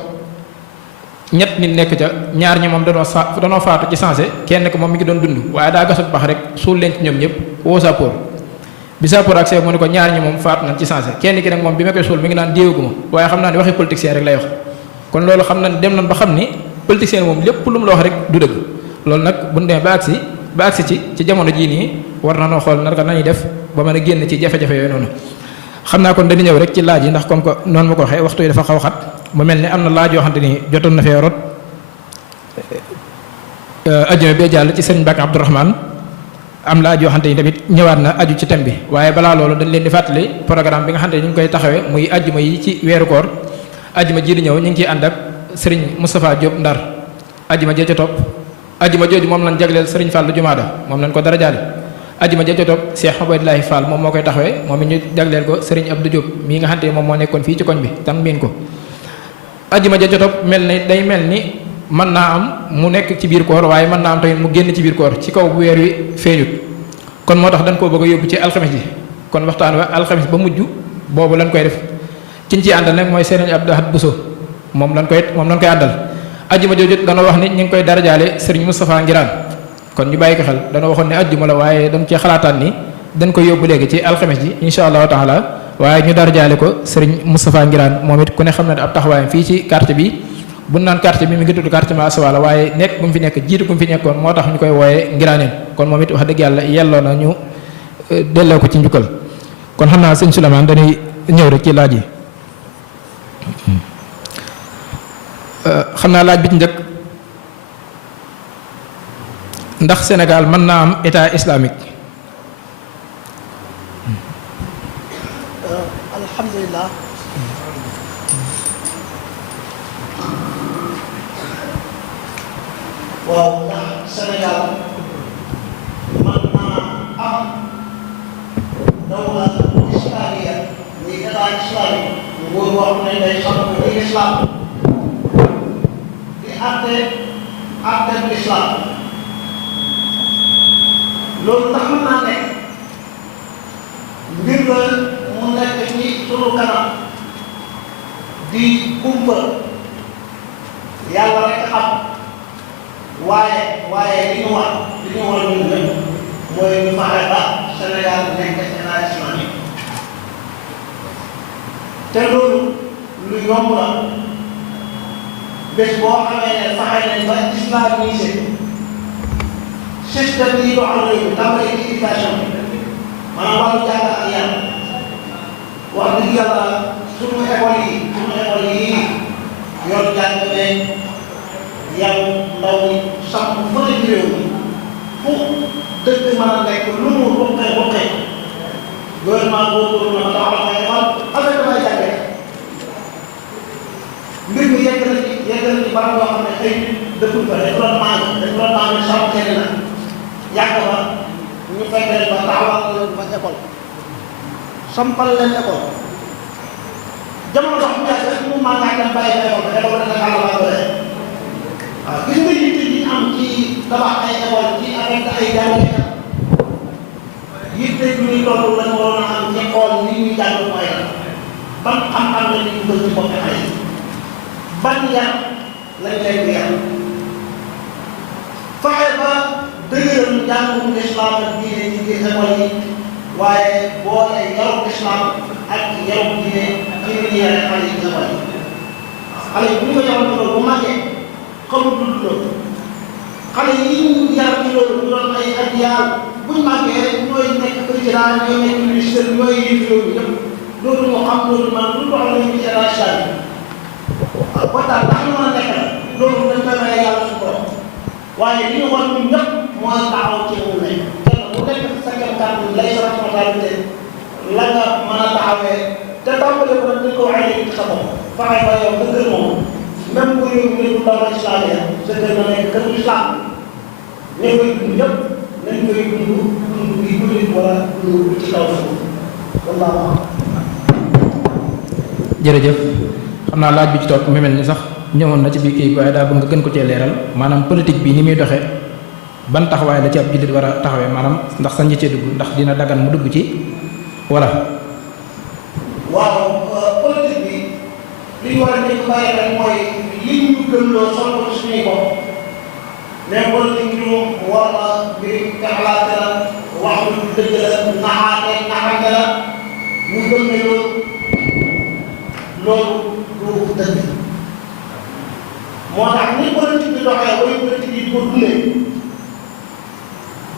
ñett nit nekk ca ñaar ñi moom danoo faatu ci sensé kenn ko moom mi ngi doon dund waaye daa gasut bax rek suul leen ci ñoom ñëpp woo sappoor bi sappoor ak see mu ne ko ñaar ñi moom faatu nañ ci sensé kenn ki nag moom bi ma koy suul mi ngi naan déewaguma waaye xam naa ne waxi politicien rek lay wax kon loolu xam na dem nañ ba xam ni politicien moom lépp lu mu la wax rek du dëgg loolu nag bu ñu demee ba agsi ci jamono jii nii war na noo xool naka nañuy def ba mën a génn ci jafe-jafe yooyu noonu xam naa kon dañu ñëw rek ci laaj yi ndax comme que noonu ma ko waxee waxtu yi dafa xaw xat mu mel ni am na laaj yoo xamante ni jotoon na fee rot ajjuma bee jàll ci sëriñ Mbacke Abdourahmane am laaj yoo xamante ni tamit ñëwaat na aju ci thème bi waaye balaa loolu dañ leen di fàttali programme bi nga xamante ni ñu ngi koy taxawee muy ajjuma yi ci weeru koor ajjuma ji di ñëw ñu ngi ciy ànd ak sëriñ Moustapha Diop Ndar ajjuma jee ca topp ajjuma jooju moom lañ jagleel sëriñ Fallou Jumaada moom lañ ko dara jaale ajjuma jee ca topp Cheikh Abdoulaye Fall moom moo koy taxawee moom it ñu jagleel ko sëriñ Abdou Diop mii nga xamante ni moom moo nekkoon fii ci koñ bi tam miin ko ajjuma jee ca topp mel ni mën naa am mu nekk ci biir koor waaye mën naa am tamit mu génn ci biir koor ci kaw bu weer wi feeñut kon moo tax dañ koo bëgg a yóbbu ci alxames ji kon waxtaan wa alxames ba mujj boobu lañ koy def ci ñu ciy àndal nag mooy Serigne Abdou Ahad Bousso moom lañ koy àndal ajjuma jooju dana wax ni ñu ngi koy darajaale Serigne Moustapha Ngiraan kon ñu bàyyi ko xel dana waxoon ne ajjuma la waaye dañ cee xalaataan ni dañ koy yóbbu léegi ci alxames ji insha allahu taala waaye ñu darajaale ko Serigne Moustapha Ngiraan moom it ku ne xam na ne ab taxawaayam fii ci quartier bi bu naan quartier bi mi ngi tudd quartier ma asawala waaye nekk bu mu fi nekk jiitu bu mu fi nekkoon moo tax ñu koy wooyee Ngiraaneen kon moom it wax dëgg yàlla yelloo na ñu delloo ko ci njukkal kon xam naa sëñ Souleymane dañuy ñëw rek ci laaj yi xam naa laaj bi ci njëkk ndax Sénégal mën naa am état islamique. alhamdulilah. waaw ndax Sénégal mën naa am dawla islamiya muy état islamique nguur boo xam ne day sàmm muy islam di àtte islam loolu ndax mën naa nekk mbir la mu nekk ci sunu kanam di kumpa yàlla rek xam waaye li ñu war ñun ñëpp mooy ñu fexe ba Sénégal nekk état islamique te loolu lu yomb la bés boo xamee ne fexe nañ ba islamisé système yi doxal réew mi tàmbali ci éducation bi maanaam wàllu jàng ak yar wax dëgg yàlla sunu école yi yoon jàng beeg yàlla ndaw ñi sàmm fële ci réew mi fu dëkk mën a nekk lu mu bokkee gouvernement boobu na taxawal ay affaire damay jàngee mbir mi yegg na ci barab yoo xam ne xëy dëkkul fa dañ doon maa sàmm kenn na yàgg ba ñu fekk leen ba taxawal leen ba école sampal leen école jamono dox bu yàgg rek mu màngaa dem bàyyi école ba école ba dafa àll ba doole waaw gis nga yitte yi am ci tabax ay école ci avec ay jàngalekat yitte bi ñuy toll lañ waroon a am ci xool ni ñuy jàng mooy la ban xam-xam la ñuy dugal ci bopp xale yi ban yar lañ leen di yar fexe ba dëgëral njàngum islam ak diine ci biir école yi waaye boole yarum islam ak yarum diine ci li ñuy yare xale yi ci école yi xale yi bu ñu ko yaroon loolu bu màggee xamul lu dul loolu xale yi ñu yar ci loolu ñu doon ay adiyaal buñ màggee rek ñooy nekk président ñooy nekk ministre ñooy yëf yooyu yëpp loolu moo xam loolu man lu doxal nañu ci état bi waaw kon daal ndax ñu mën a nekk loolu dañ koy maye yàlla su borom waaye li ñu war ñun ñëpp mooy taxaw ci mu ne kenn ku nekk sa kem kàddu lay sa responsabilité la nga mën a taxawee te tàmbale ko nag dañ ko waxee léegi ci sa bopp fexe ba yow sa kër moom même bu yow ne du ndaw la islam ya sa kër na nekk kër islam ña koy dund ñëpp nañ koy dund bi jullit wala dund ci kaw suuf wallaahu jërëjëf xam naa laaj bi ci topp mu mel ni sax ñëwoon na ci biir kii bi waaye daa bëgg nga gën ko cee leeral maanaam politique bi ni muy doxee ban taxawaay la ci ab jullit war a taxawee maanaam ndax sañ cee dugg ndax dina dagan mu dugg ci wala. waaw politique bi li ñu war a njëkk bàyyi rek mooy li ñu gëmloo sol ko ci suñuy bopp mais politique bi moom war na mbiri kaxalaate la wax lu dëgg la naxaate naxante la ñu gëm ne loolu du dëgg moo tax ni politique bi doxee way politique yi di ko dundee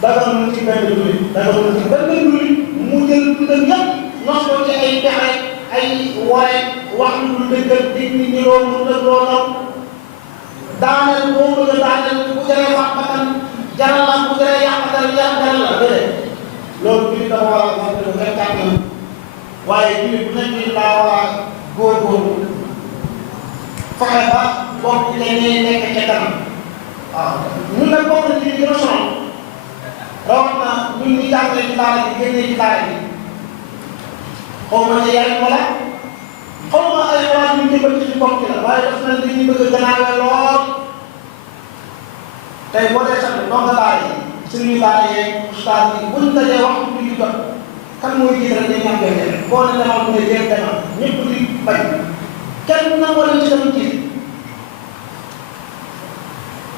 daganul ci benn jullit daganul ci benn jullit mu jël dundam yëpp nos ko ci ay pexe ay wore wax lu dëggal dig ni ñi loo mun la loo naw daaneel boo bëgg a daaneel bu jaree wax bakkan jaral la bu jaree yàqatal yàqatal la déedéet loolu jullit dafa war a wax lu fekkaat na waaye jullit bu nekk daa war a góorgóorlu fexe ba bopp ci lañuy nekk ca kanam waaw ñun nag bokk na ci gën a sonal rawatina ñun ñi jàngale ci daara bi génnee ci daara bi xaw ma ne yaay wala xaw ma ay xalaat yu jëmbal ci suñu bopp ci la waaye daf na li ñu bëgg a gannaawee lool tey boo dee sax ndongo daara yi suñuy daara yeeg ustaas yi buñ dajee wax du ñu jot kan mooy jiite rek dañuy am jafe-jafe boo ne demal mu ne déet demal ñëpp di bañ kenn nangoo leen ci dem jiite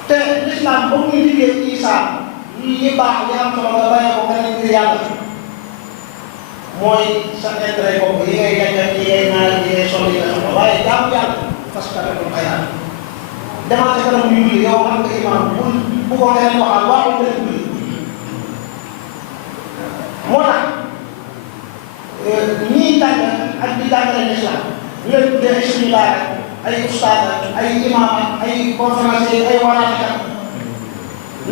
te l'islam ba muy liggéey ci Isaa li baax li am solo nga bàyyi ko keneen ngir yàlla mooy sa intérêt bopp yi ngay lekk yi ngay naan yi ngay sol yi nga soxla waaye jaamu yàlla fas kare ko xayaat demal ca kanam yu julli yow am nga imaam bu ko keneen waxaat waaxul nga julli moo tax ñii jàng ak di jàngale l'islam ñu leen tuddee ay suñu daara ay ustaas ay imaam ay conférencier ay waaraatekat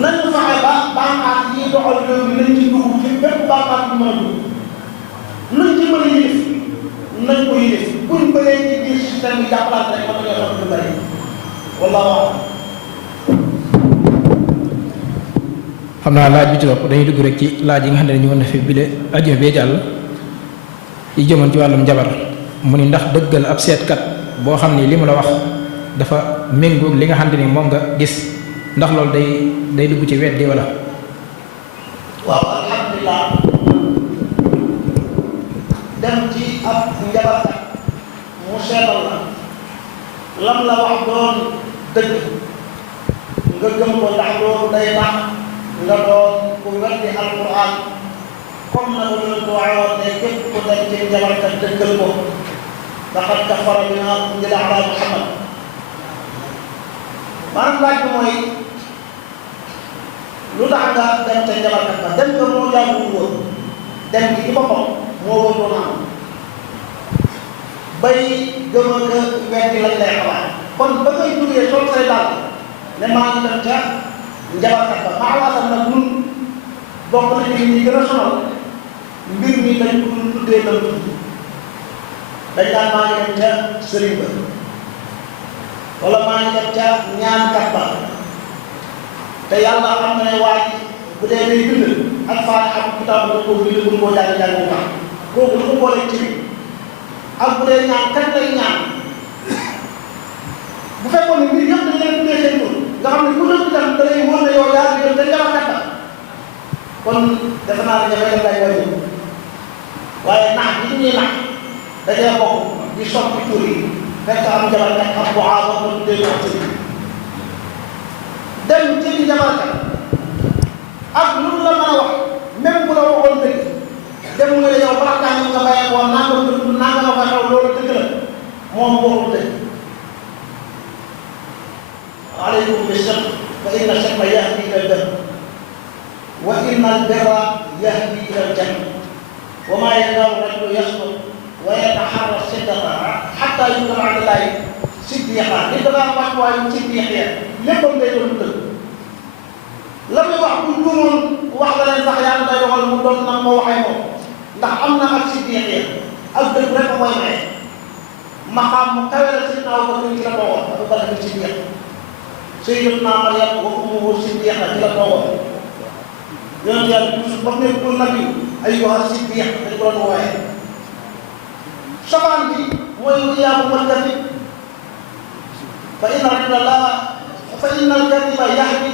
nañu fexe ba bànqaas yi doxal réew mi nañ ci dugg ci bépp bànqaas bu mën a dugg luñ ci mën a yilif nañ ko yilif buñ bëree ci biir système bi jàppalante rek mën nañoo xam lu bëri wallaahu a'lam. xam naa laaj bi ci topp dañuy dugg rek ci laaj yi nga xam ne ñu mën na fi bile ajuma bee jàll yi jëmoon ci wàllum njabar mu ni ndax dëggal ab seetkat boo xam ni li mu la wax dafa méngoog li nga xam ni moom nga gis ndax loolu day dugg ci weddi wala. waaw alhamdulilah dem ci ab njabarkat mu seetal la lam la wax doon dëgg nga gëm ko ndax loolu day tax nga doon ku weddi alquran comme na ko ñu ko waxoon ne képp ku dem ci njabarkat dëggal ko laqad kafara bimaa unzila ala Muhammad maanaam laaj bi mooy lu tax nga dem ca njabarkat ba dem nga moo jaaduwul woon dem gi ci boppam moo waroon a am bay gëm a weddi lañ lay xabaar kon ba ngay jógee sol say daal ne maa ngi dem ca njabarkat ba maa waasal nag ñun bokk na ci ñi gën a sonal mbir mi dañ ko tuddee dem dañ daan maa ngi dem ca sëriñ ba wala maa ngi dem ca ñaankat ba te yàlla xam na ne waa ji bu dee day bind ak Faatiha ak kitaab nga ko bind bu ko jàng bu baax kooku lu ko boole ci ak bu dee ñaan kan lay ñaan bu fekkoon ne mbir yëpp dañ leen tuddee seen tur nga xam ne ku nekk tam da lay wóor ne yow yaa ngi dem te njabarkat ba kon defe naa ne dafay def ay wàññi waaye nax bi ñuy nax dajee bokk di soppi tur yi fekk am jabarkat am bu aaba ba tuddee ko ci dem ci jabarkat ak lu la mën a wax même bu la waxoon dëgg dem nga ne yow balaa tàng nga bàyyi ko nanga nga fa xew loolu dëgg la moom waxul dëgg alaykum bi shakk fa inna shakka yahdi ila al-birr wa inna al-birra yahdi ila al-janna wa ma yazaalu rajulu yasduq wa yataharra sidqa hatta yuktaba 'inda Allahi siddiqan li da daan wàcc waayu siddiq ya léppam day doon dëgg la muy wax bu juumoon wax la leen sax yàlla day doxal mu doon nag moo waxee moom ndax am na ak siddiq ya ak dëgg rek mooy maye maqaam mu kawe la Seydina Abubakar ci la toogoon Abubakar siddiq Sayyidatuna Maryam wa ummuhu siddiqa ci la toogoon yonent yàlla Yuusuf ba mu ne ko nabi ayyuha siddiq dañ ko doon wooye sabaan bi mooy iyaabu walkadib fa inna al-kadhiba yahdi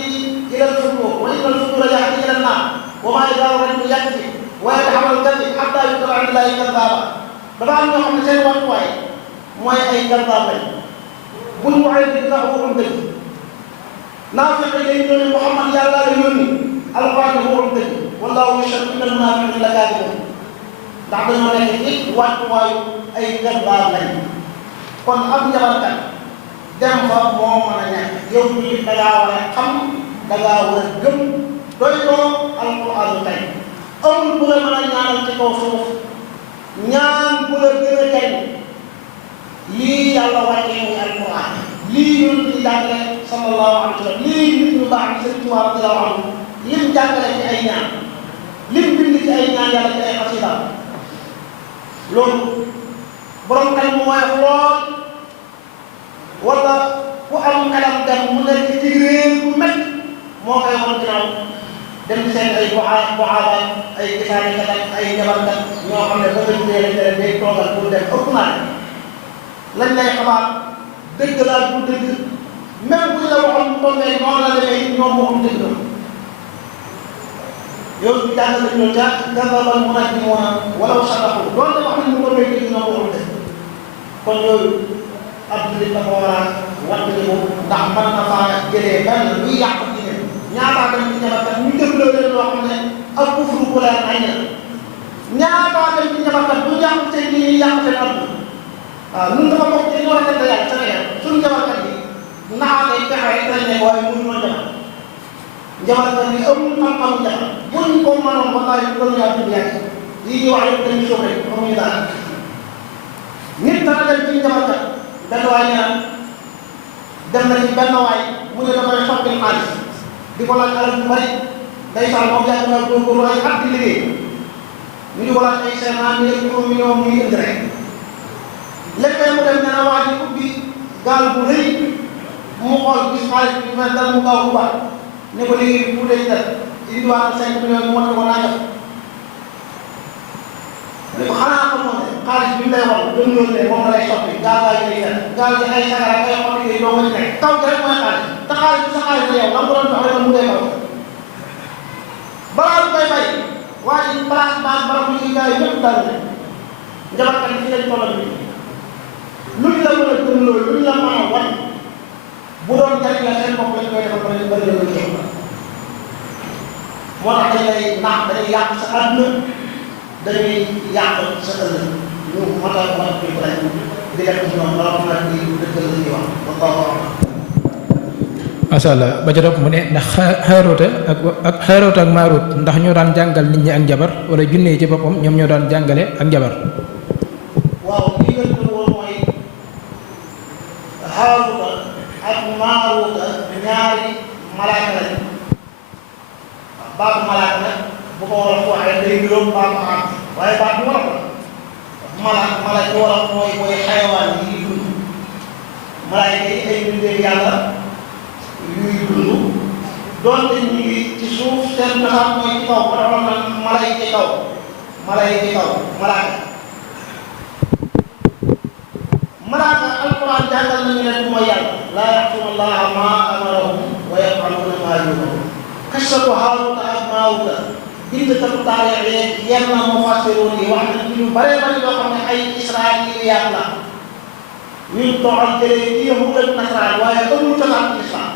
ila al-fujur wa inna al-fujura yahdi ila an-nar wa ma yazaalu rajulu yakdhib wa yataharra al-kadhib hatta yuktaba 'inda Allahi kadhaaba dafa am ñoo xam ne seen wàccuwaay mooy ay kadhaab lañ buñ waxee dëgg sax waxuñ dëgg naafiq yi ñoo ne Muhammad yàlla la yónni alquran waxuñ dëgg wallaahu yashhadu inna al-munaafiqiina lakaadibuun ndax dañoo nekk ci wàccuwaayu ay kadhaab lañ kon ab njabarkat dem fa moo mën a ñàkk yow jullit da ngaa war a xam da ngaa war a gëm doy doo alquraan tey amul bu la mën a ñaanal ci kaw suuf ñaan bu la gën a tey lii yàlla wàccee muy alquraan lii yonent bi jàngale sallallahu alayhi wa sallam lii nit ñu baax ni Sëriñ Tuubaa radiyallaahu anhu lim jàngale ci ay ñaan lim bind ci ay ñaan yàlla ci ay xasida loolu borom xel mu woyof lool wala ku am xelam dem mu nekk ci réew bu métti moo koy wan ginnaaw dem di seen ay buxaaba ay gisaanikat ak ay njabarkat ñoo xam ne ba nga tuddee lañ leen day toogal pour dem ëpp naa lañ lay xabaar dëgg laa du dëgg même bu ñu la waxoon mu tombee noonu la demee ñoom waxum dëgg la yow bi jàng nañ ñoo ca gazabal munajjimuuna walaw sadaqu loolu la wax nañ mu tombee dëgg ñoom waxum dëgg kon yooyu ab jullit dafa war a wattandiku ndax mën na faa jëlee benn luy yàq diine ñaataa dem ci njabarkat ñu jëfloo leen loo xam ne ak kufru bu leer ay na ñaataa dem ci njabarkat bu yàq seen diine yàq seen àdduna waaw ñun dafa bokk ci ñu war a def yàlla Sénégal suñu njabarkat bi naxaatay pexe rek lañ nekk waaye mënuñoo njabarkat bi amul xam-xamu njabar buñ ko mënoon ba taay bu doon yaa tudd yàgg lii ñuy wax yëpp dañuy sóob rek amuñu dara nit dana dem ci njabarkat benn waay nee na dem na ci benn waay mu ne dafay soppil xaalis di ko laaj alal bu bari day sax moom yàgg na góorgóorlu ay at di liggéey ñu di ko laaj ay 500 millions muy indi rek léeg-léeg mu dem nee na waa ji ubbi gaal bu rëy mu xool gis xaalis bi mel dal mu gaaw bu baax ne ko léegi bu dee def indiwaat 5 millions mu mën ko naa def ne ko xanaa ko moom xaalis bi mu lay wax gëm loolu ne moom la lay soppi gaal gaa yi lay def gaal gi ay sagara ay xott yooyu doo nga ci nekk taw gi rek mooy xaalis te xaalis bi sa xaalis la yow la mu doon jox rek mu dee kaw balaa koy bay waa ji place base barab yi gaa yi ñëpp daal ne njabarkat yi fi lañ tollal bi luñ la mën a gëm loolu luñ la mën a wan bu doon jariñ la seen bopp lañ koy defal ba ñu bëri la koy jox moo tax dañ lay naax dañuy yàq sa àdduna dañuy yàq sa ëllëg ñu mën a koy bëri di def ci ñoom rawatina di dëggal la ñuy wax macha allah ba ca topp mu ne ndax xaaroota ak xaaroota ak maaroot ndax ñoo daan jàngal nit ñi ak njabar wala junne yi ci boppam ñoom ñoo daan jàngale ak njabar. waaw li nga gën woon mooy xaaruta ak maaruta ñaari malaaka lañ baatu malaaka nag bu ko war a waxee day niróo baatu arab waaye baat bu war a malaaka bu war a mooy xayawaan yi dund malaaka yi ay mbindeef yàlla yuy dund doonte ñu ngi ci suuf seen cosaan mooy ci kaw ba taxoon na mala yi ci kaw malaaka alquran jàngal nañu ne du mooy yàlla laa ya'suuna allaha maa amarahum wa yaf'aluuna maa yu'maruun qissatu haaruuta ak maaruuta bindkatu taarix yeeg yenn mufassiruun yi wax nañ ci lu bare bari yoo xam ne ay israiliyaat la ñun toxal jëlee ci yahud ak nasaraan waaye amul cosaan ci islam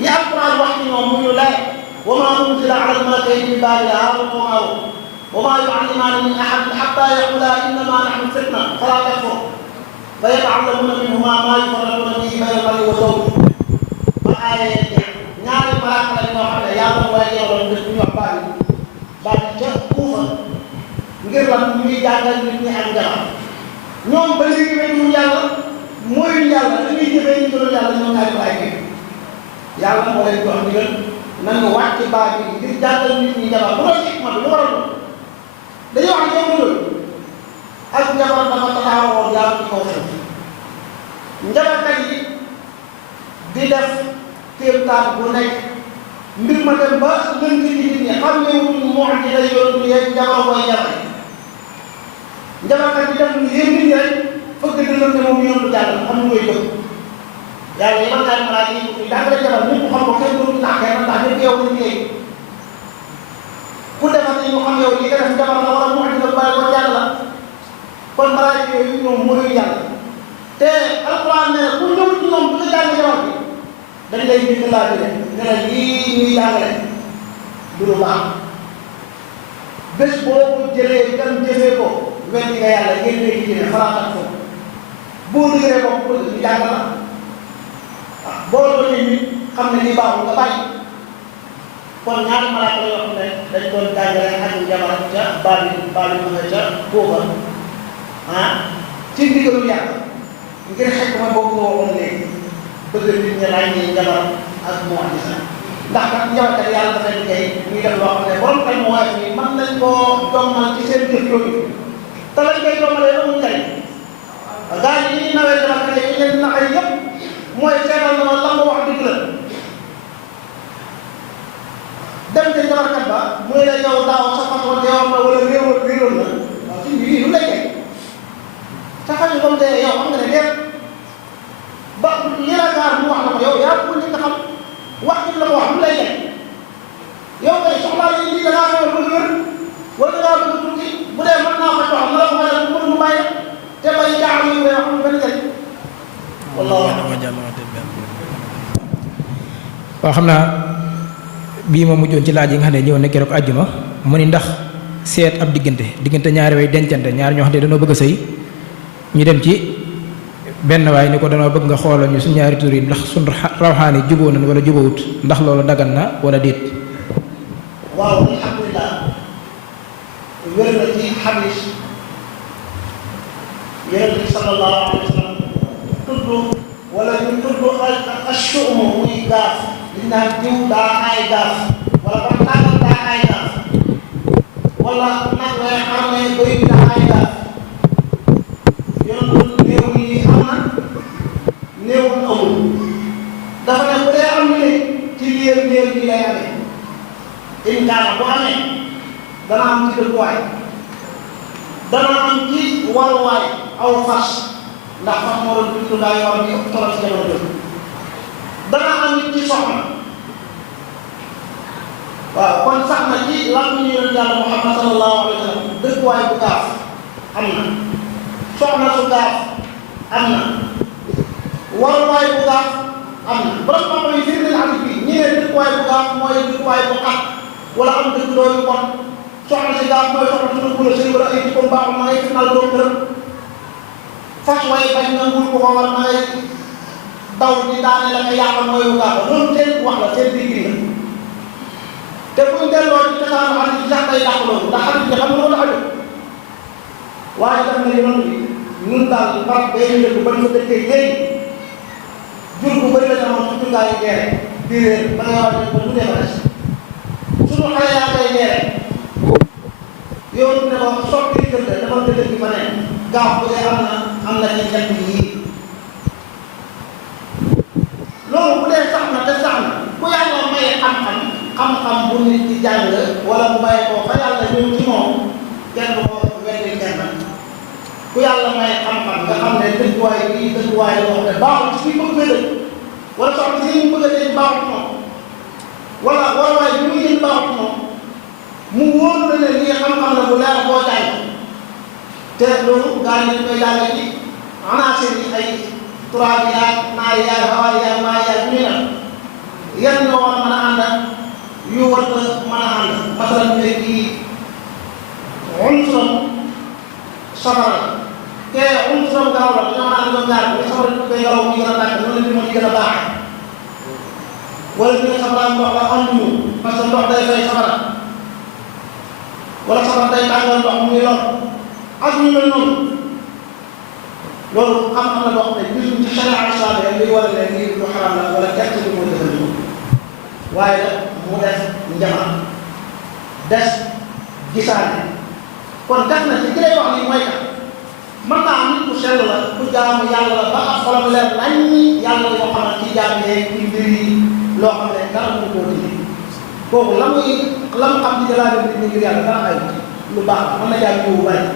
li alquran wax ci ñoom mu ñu leer wa maa unzila ala al-malakayni min baabila haaruuta wa maaruuta wa maa yu'allimaani min ahadin hattaa yaquulaa innamaa nahnu fitna falaa takfur fa yata'allamuuna minhumaa maa yufarriquuna bihi bayna al-mar'i wa zawjihi ba aaya ñaari malaaka la ñoo xam ne yàlla mooy yoroon def bu ñu wax baal ca Kuufa ngir lan ñuy jàngal nit ñi ak njabar ñoom ba léegi wetuñu yàlla mooy yàlla dañuy jëfee ñu doon yàlla ñoom ñaari malaaka yi yàlla moo leen jox ndigal nañu wàcc baal bi ngir jàngal nit ñi njabar bu doon xikma bi lu war a doon dañoo wax ne yow ak njabar dafa tasaaroo yàlla ci kaw suuf njabarkat yi di def kéemtaan bu nekk mbir ma dem ba lënd ci nit ñi xam ne wuñ moo ci day yoon yeeg njabar mooy njabar njabarkat bi def lu yéen nit ñi rek fëgg dënam ne moom yoon du jàll xam nga koy jóg yàlla yebal naa malaaka yi ñu jàngale njabar ñëpp xam ko kenn dootu naa kenn ndax ñëpp yow lañ liggéey ku defati ñu xam yow li nga def njabar la wala moo ci def bàyyi ko jàll la kon malaaka yooyu ñoom mooy yàlla te alquran ne ku ñëw ci ñoom bu nga jàng njabar bi dañ lay bind laa bi ne la lii ñuy jàngale du lu baax bés boo ko jëlee dem jëfee ko weddi nga yàlla génnee ci diine xalaatal ko boo dëgëree bopp bëgg ñu jàng la waaw boo doonee nit xam ne lii baaxul nga bàyyi kon ñaari malaaka yoo xam ne dañ doon jàngale ak njabar ca baal ma nga ca Kuufa ci ndigalu yàlla ngir xekk ma boobu nga waxoon léegi bëgg nit ñi ràññee njabar ak mu'jiza ndax kat njabarkat yàlla dafay liggéey ñuy def loo xam ne borom xel mu woyof ni mën nañ koo jommal ci seen jëf yooyu te lañ koy jommalee amul njariñ gaa yi ñuy nawee njabarkat yi ñu leen naxay yëpp mooy seetal na ma la ma wax dëgg la dem ca njabarkat ba muy la yow daaw sa façon deewoon na wala réeroon na waaw suñ bi lii lu lay teg sa xam ne comme dee yow xam nga ne deet ba li la gaar mu wax la ko yow yaa ko njëkk a xam wax ci la ko wax lu lay teg yow kay soxlaa yi lii da ngaa ñëw bëgg wér wala da ngaa bëgg tukki bu dee mën naa ko jox na la ko mënal mu mu bàyyi te bay jaaxal yu weex xam benn njëriñ waaw xam naa bii ma mujjoon ci laaj yi nga xam ne ñëw nekkee rek àjjuma mu ni ndax seet ab diggante ñaari way dencante ñaari ñoo xam ne dañoo bëgg a sëy ñu dem ci benn waay ni ko danoo bëgg nga xoolal ñu suñ ñaari tur yi ndax suñ rawxaani jubóo nañ wala jubóowut ndax loolu dagan na wala déet. waaw alhamdulilah wér na ci xadis yonent bi sallallahu alayhi wa sallam tudd wala ñu tudd ashuum muy gaaf li naan jiw daa ay gaaf wala ba tàggal daa ay gaaf wala nag way xam ne bëy bi daa ay gaaf yoon néew yi am na néewul amul dafa ne bu dee am ni ci liir bi lay amee inkaana bu amee dana am ci dëkkuwaay dana am ci waruwaay aw fas ndax fas moo doon jumtukaay yoo xam ne ëpp solo ci jamono jooju dana am nit ci soxna waaw kon sax na ci lan ñu yonent Yàlla Muhammad sallallahu alayhi wa sallam dëkkuwaay bu gaaf am na soxna su gaaf am na waruwaay bu gaaf am na borom xam-xam yi firi nañu hadith bi ñi ne dëkkuwaay bu gaaf mooy dëkkuwaay bu xat wala am dëkk dooyu bon soxna si gaaf mooy soxna suñu gula sëy wala ay jikkoom baaxul ma ngay fitnal doom këram fas waaye bañ na nguur ko ko war ma ngay daw di daane la nga yàqal mooy bu gaaf loolu seen wax la seen digg la te buñ delloo ci tasaanu hadith bi sax day dàq loolu ndax hadith bi xam nga loolu aju waaye daf na yoon bi ñun daal barab bee ñu dëkk ba ñu fa dëkkee léegi jur bu bëri la ñu amoon suñu gaa yi geere di réer ba nga wax ne ba du dee ba des suñu xale yaa koy geere yow ne ko soppi kër ga dama dëkk bi fa ne gaaf bu dee am na ci ñett yii loolu bu dee sax na te sax na ku yàlla maye xam-xam bu nit di jàng wala mu bàyyi ko fa yàlla ñëw ci moom kenn du ko weddi kenn ku yàlla may xam-xam nga xam ne dëkkuwaay bii dëkkuwaay la wax ne baaxul ci kii bëgg a dëkk wala soxna si ñu bëgg a dëkk baaxul moom wala waruwaay bi muy jël baaxul moom mu wóor na ne lii xam-xam la bu leer boo jàng te loolu gaa yi dañ koy jàng ci anaasir yi ay turaabiyaat naariyaat hawaayiyaat maayiyaat ñu ne yan ñoo war a mën a ànd yu war a mën a ànd masalan ñu ne kii unsuram safara te unsuram gaaw la dañoo naan ñoom ñaar bi safara ñu koy gaaw muy gën a tàkk noonu la ñu gën a baaxee wala ñu ne safara ndox la ànduñu parce que ndox day fay safara wala safara day tàngal ndox muy lor ak ñu mel noonu loolu xam-xam la boo xam ne gisuñ ci sharia islamique luy war a leen lii lu xaraam la wala gerte bi moo jëfandikoo waaye nag mu des njama des gisaane kon def na ci ki lay wax ni mooy kat mën naa am nit ku sell la ku jaamu yàlla la ba ak xolam leer nañ yàlla yoo xam ne ci jaam yeeg ci mbir yi loo xam ne dara mënu koo dindi kooku la mu xam ci jëlaat nit ñi ngir yàlla dara ay lu baax mën na jaay jiwu bari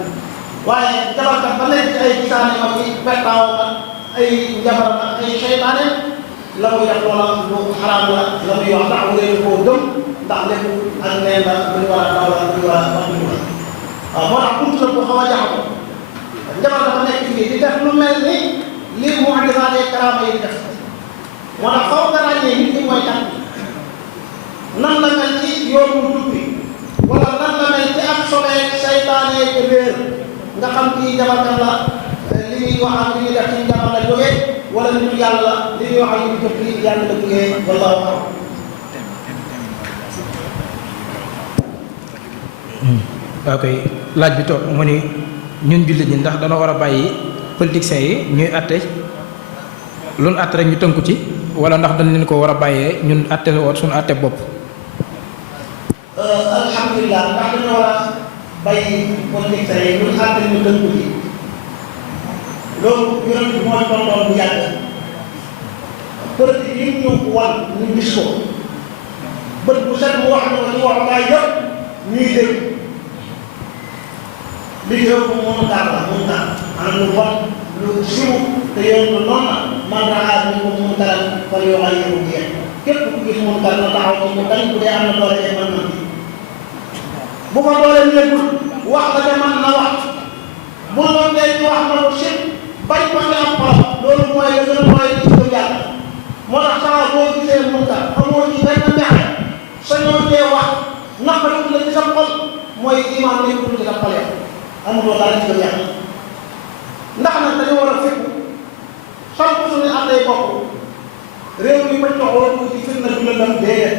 waaye jabarkat ba nekk ci ay gisaane ak ci pettaaw ak ay njabar ak ay seytaane la muy def loola lu xaraam la la muy wax ndax bu leen koo gëm ndax lépp ak neen la lu ñu war a daw la lu ñu war a wax ñu waaw moo tax buntu la bu xaw a jaxako njabar dafa nekk fii di def lu mel ni lii mu andisaane karaama yi di def moo tax xaw nga ràññee nit ñi mooy kat nan la mel ci yoonu dugg wala nan la mel ci ak sobee seytaane réer nga xam kii njabarkat la li ñuy wax ak li ñuy def ci njabar la jógee wala li ñu yàlla li ñuy wax ak li ñu jëf li yàlla la jógee wallaahu a'lam. ok laaj bi toog mu ni ñun jullit ñi ndax dana war a bàyyi politiciens yi ñuy atte loolu atte rek ñu tënku ci wala ndax dañ leen ko war a bàyyee ñun atte woot suñu atte bopp. alhamdulilah ndax dañoo war a bàyyi politiciens yi ñun atte ñu tënku ci loolu yonent bi mooy tontoon bu yàgg politique yi ñu wan ñu gis ko bët bu set mu wax ñu ko ci waxukaay yëpp ñuy dégg li ci ëpp moom daal la moom daal maanaam lu bon lu siw te yoon lu noonu la man raa ni ko mun dara fa yoo xam ne mu jeex képp ku gis mun dara na taxaw ci mu dañ bu dee am na doole de mën na bu ko doole nekkul wax la de man na wax bu loolu dee ñu wax na ko si bañ ko ne am xol loolu mooy la gën a mooy li ci ko yàlla moo tax saa boo gisee mun dara amoo ci benn neexe sa ñoo dee wax naqariwul la ci sa xol mooy iman nekkul ci sa xol amuloo dara ci ko yàlla ndax nag dañoo war a fekk xam ko suñu am day bokk réew mi bañ toxoo ci fitna du lëndam déedéet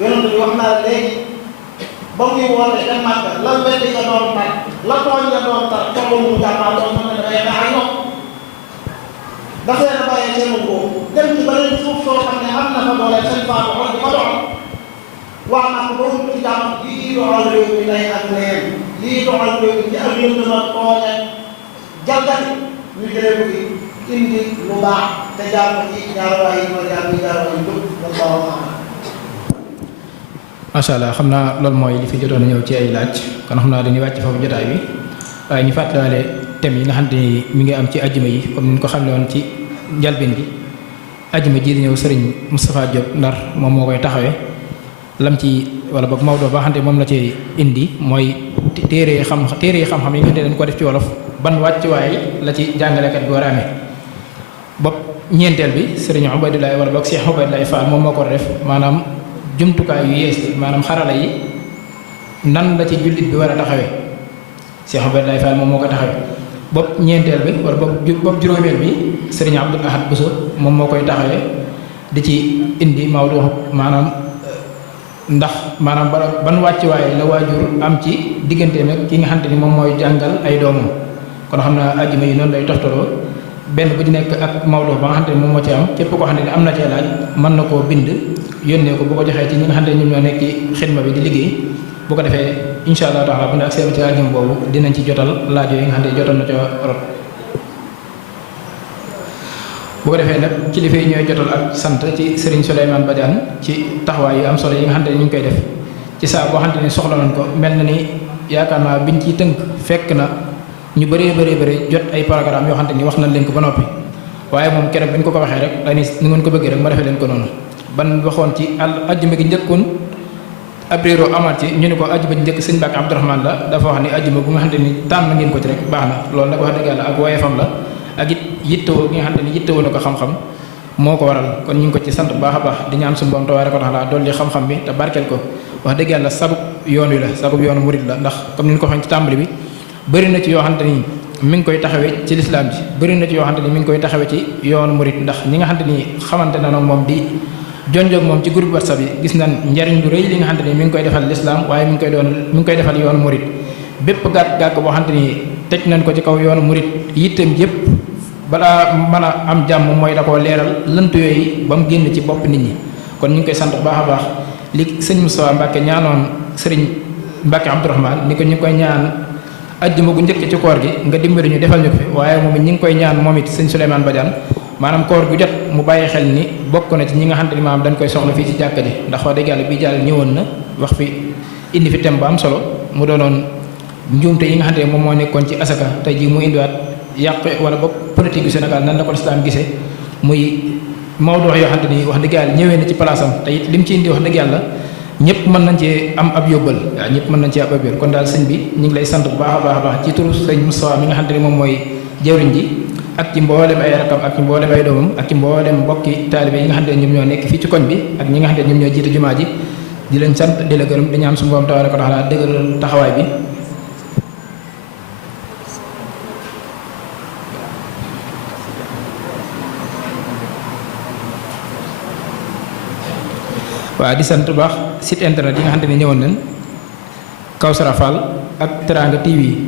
yonent bi wax naa léegi ba muy woote dem Màkka la weddi nga doon tar la tooñ nga doon tar toxoo mu jàppaa doon mën na dafay xaar ñoom dafa leen a bàyyee seen boobu dem ci beneen suuf soo xam ne am na fa doole seen faatu xool di ko dox wax naa ko ba wut ci jàmm lii doxal réew mi lay ak neen lii doxal réew mi ci ak lëndëm ak tooñe jalgati ñu jëlee ko fi indi lu baax te jaar ko ci jaaruwaay yi ma jaar bi jaaruwaay yi wallahu a'lam. macha allah xam naa loolu mooy li fi jotoon a ñëw ci ay laaj kon xam naa dañuy wàcc foofu jotaay bi waaye ñu fàttaliwaale thèmes yi nga xamante ni mi ngi am ci ajjuma yi comme ni ñu ko xamle woon ci njalbeen gi ajjuma ji di ñëw sëriñ Moustapha Diop Ndar moom moo koy taxawee lam ci wala boog Maodo ba xamante moom la ci indi mooy téere yi xam-xam yi nga xamante dañ ko def ci wolof ban wàccuwaay la ci jàngalekat bi war a amee bopp ñeenteel bi sëriñ Ubaydullahi wala boog Cheikh Ubaydullahi Fall moom moo ko def maanaam jumtukaay yu yees yi maanaam xarala yi nan la ci jullit bi war a taxawee Cheikh Ubaydullahi Fall moom moo ko taxawee bopp ñeenteel bi wala bopp juróomeel bi sëriñ Abdul Ahad Bousso moom moo koy taxawee di ci indi Maodo maanaam ndax maanaam ban wàccuwaay la waajur am ci diggante nag ki nga xamante ni moom mooy jàngal ay doomam kon xam naa àjjuma yi noonu lay toxtaloo benn bu ci nekk ak Maodo ba nga xamante ni moom moo ci am képp koo xamante ni am na cee laaj mën na koo bind yónnee ko bu ko joxee ci ñi nga xamante ni ñoom ñoo nekk ci xidma bi di liggéey bu ko defee incha allah taala bu ne ak seen ci àjjuma boobu dinañ ci jotal laaj yi nga xamante ni jotoon na ca rot bu ko defee nag kilifa yi ñooy jotal ak sant ci Serigne Souleymane Badiane ci taxawaay yu am solo yi nga xamante ni ñu ngi koy def ci saa boo xamante ni soxla nañ ko mel na ni yaakaar naa biñ ciy tënk fekk na ñu bëree jot ay programme yoo xamante ni wax nañ leen ko ba noppi waaye moom keroog bi ñu ko waxee rek dañuy ni ngeen ko bëggee rek ma defee leen ko noonu ban waxoon ci àjjuma gi njëkkoon ab réeroo amaat ci ñu ne ko ajjuma ji njëkk sëñ Mbàkke Abdourahmane la dafa wax ni ajjuma bu nga xamante ni tànn ngeen ko ci rek baax na loolu nag wax dëgg yàlla ak woyefam la ak it yittewoo gi nga xamante ni yittewoo na ko xam-xam moo ko waral kon ñu ngi ko ci sant bu baax a baax di ñaan suñu borom tabaaraka wa taala dolli xam-xam bi te barkeel ko wax dëgg yàlla sagub yoon wi la sagub yoonu murid la ndax comme ni ñu ko waxee ci tàmbali bi bëri na ci yoo xamante ni mi ngi koy taxawee ci lislaam ji bëri na ci yoo xamante ni mi ngi koy taxawee ci yoonu murid ndax ñi nga xamante ni xamante na nag moom di jonjoog moom ci groupe WhatsApp yi gis nañ njariñ lu rëy li nga xamante ni mi ngi koy defal lislaam waaye mi ngi koy defal yoonu murid bépp gàkk-gàkk boo xamante ni teg nañ ko ci kaw yoonu murid yitteem yépp balaa mën a am jàmm mooy da koo leeral lënt yooyu ba mu génn ci bopp nit ñi kon ñu ngi koy sant bu baax a baax li sëñ Moustapha Mbacke ñaanoon sëriñ Mbacke Abdourahmane ni ko ñu ngi koy ñaan ajjuma gu njëkk ci koor gi nga dimbali ñu defal ñu ko fi waaye moom it ñi ngi koy ñaan moom it sëñ Souleymane Badiane maanaam koor gu jot mu bàyyi xel ni bokk na ci ñi nga xamante ni maanaam dañ koy soxla fii ci jàkka ji ndax wax dëgg yàlla bii jàll ñëwoon na wax fi indi fi thème bu am solo mu doonoon njuumte yi nga xamante ne moom moo nekkoon ci asaka tey jii mu indiwaat yàq wala boog politique yu Sénégal nan la ko lislaam gisee muy mawdu yoo xamante ni wax dëgg yàlla ñëwee na ci place am te it lim ci indi wax dëgg yàlla ñëpp mën nañ cee am ab yóbbal waaw ñëpp mën nañ cee ab yóbbal kon daal sëñ bi ñu ngi lay sant bu baax a baax a baax ci turu sëñ Moustapha mi nga xamante ni moom mooy jëwriñ ji ak ci mboolem ay rakam ak ci mboolem ay doomam ak ci mboolem mbokki taalibe yi nga xamante ne ñoom ñoo nekk fii ci koñ bi ak ñi nga xamante ne ñoom ñoo jiite jumaa ji di leen sant di la gërëm di ñaan suñu borom tabaaraka wa taala dëgëral taxawaay bi waaw di sant bu baax site internet yi nga xamante ne ñëwoon nañ Kawsara Fall ak Teranga TV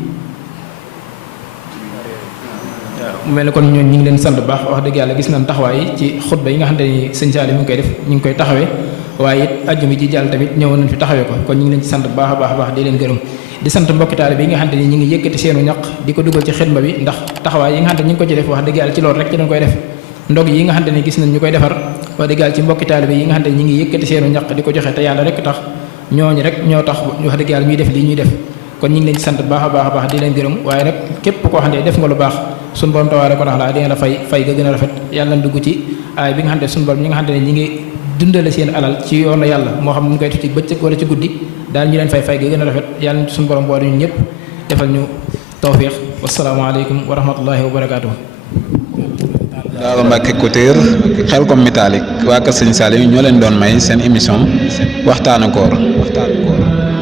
mu mel ne kon ñooñu ñu ngi leen sant bu baax wax dëgg yàlla gis nañ taxawaay ci xutba yi nga xamante ni sëñ Saali mu ngi koy def ñu ngi koy taxawee waaye it ajjuma ji jàll tamit ñëwoon nañ fi taxawee ko kon ñu ngi leen ci sant bu baax a baax a baax di leen gërëm di sant mbokki taalibe yi nga xamante ni ñu ngi yëkkati seenu ñaq di ko dugal ci xidma bi ndax taxawaay yi nga xamante ni ñu ngi ko ci def wax dëgg yàlla ci loolu rek ci dañ koy def ndog yi nga xamante ni gis nañ ñu koy defar wax dëgg yàlla ci mbokki taalibe yi nga xamante ni ñu ngi yëkkati seenu ñaq di ko joxe te yàlla rek tax ñooñu rek ñoo tax wax dëgg yàlla ñuy def lii ñuy def kon ñu ngi leen ci sant baax a baax a baax di leen gërëm waaye nag képp koo xam ne def nga lu baax suñu borom tabaaraka wa taala di nga la fay ga gën a rafet yàlla na dugg ci aay bi nga xam ne suñu borom ñi nga xam ne ñi ngi dundale seen alal ci yoonu yàlla moo xam ñu koy def ci bëccëg wala ci guddi daal ñu leen fay ga gën a rafet yàlla na suñu borom boole ñun ñëpp defal ñu tawfiq wasalaamaaleykum wa rahmatullahi wa barakaatuh. Daara Mbacke Couture Xelcom métallique waa Kër Sëñ Saliou ñoo leen doon may seen émission waxtaanu koor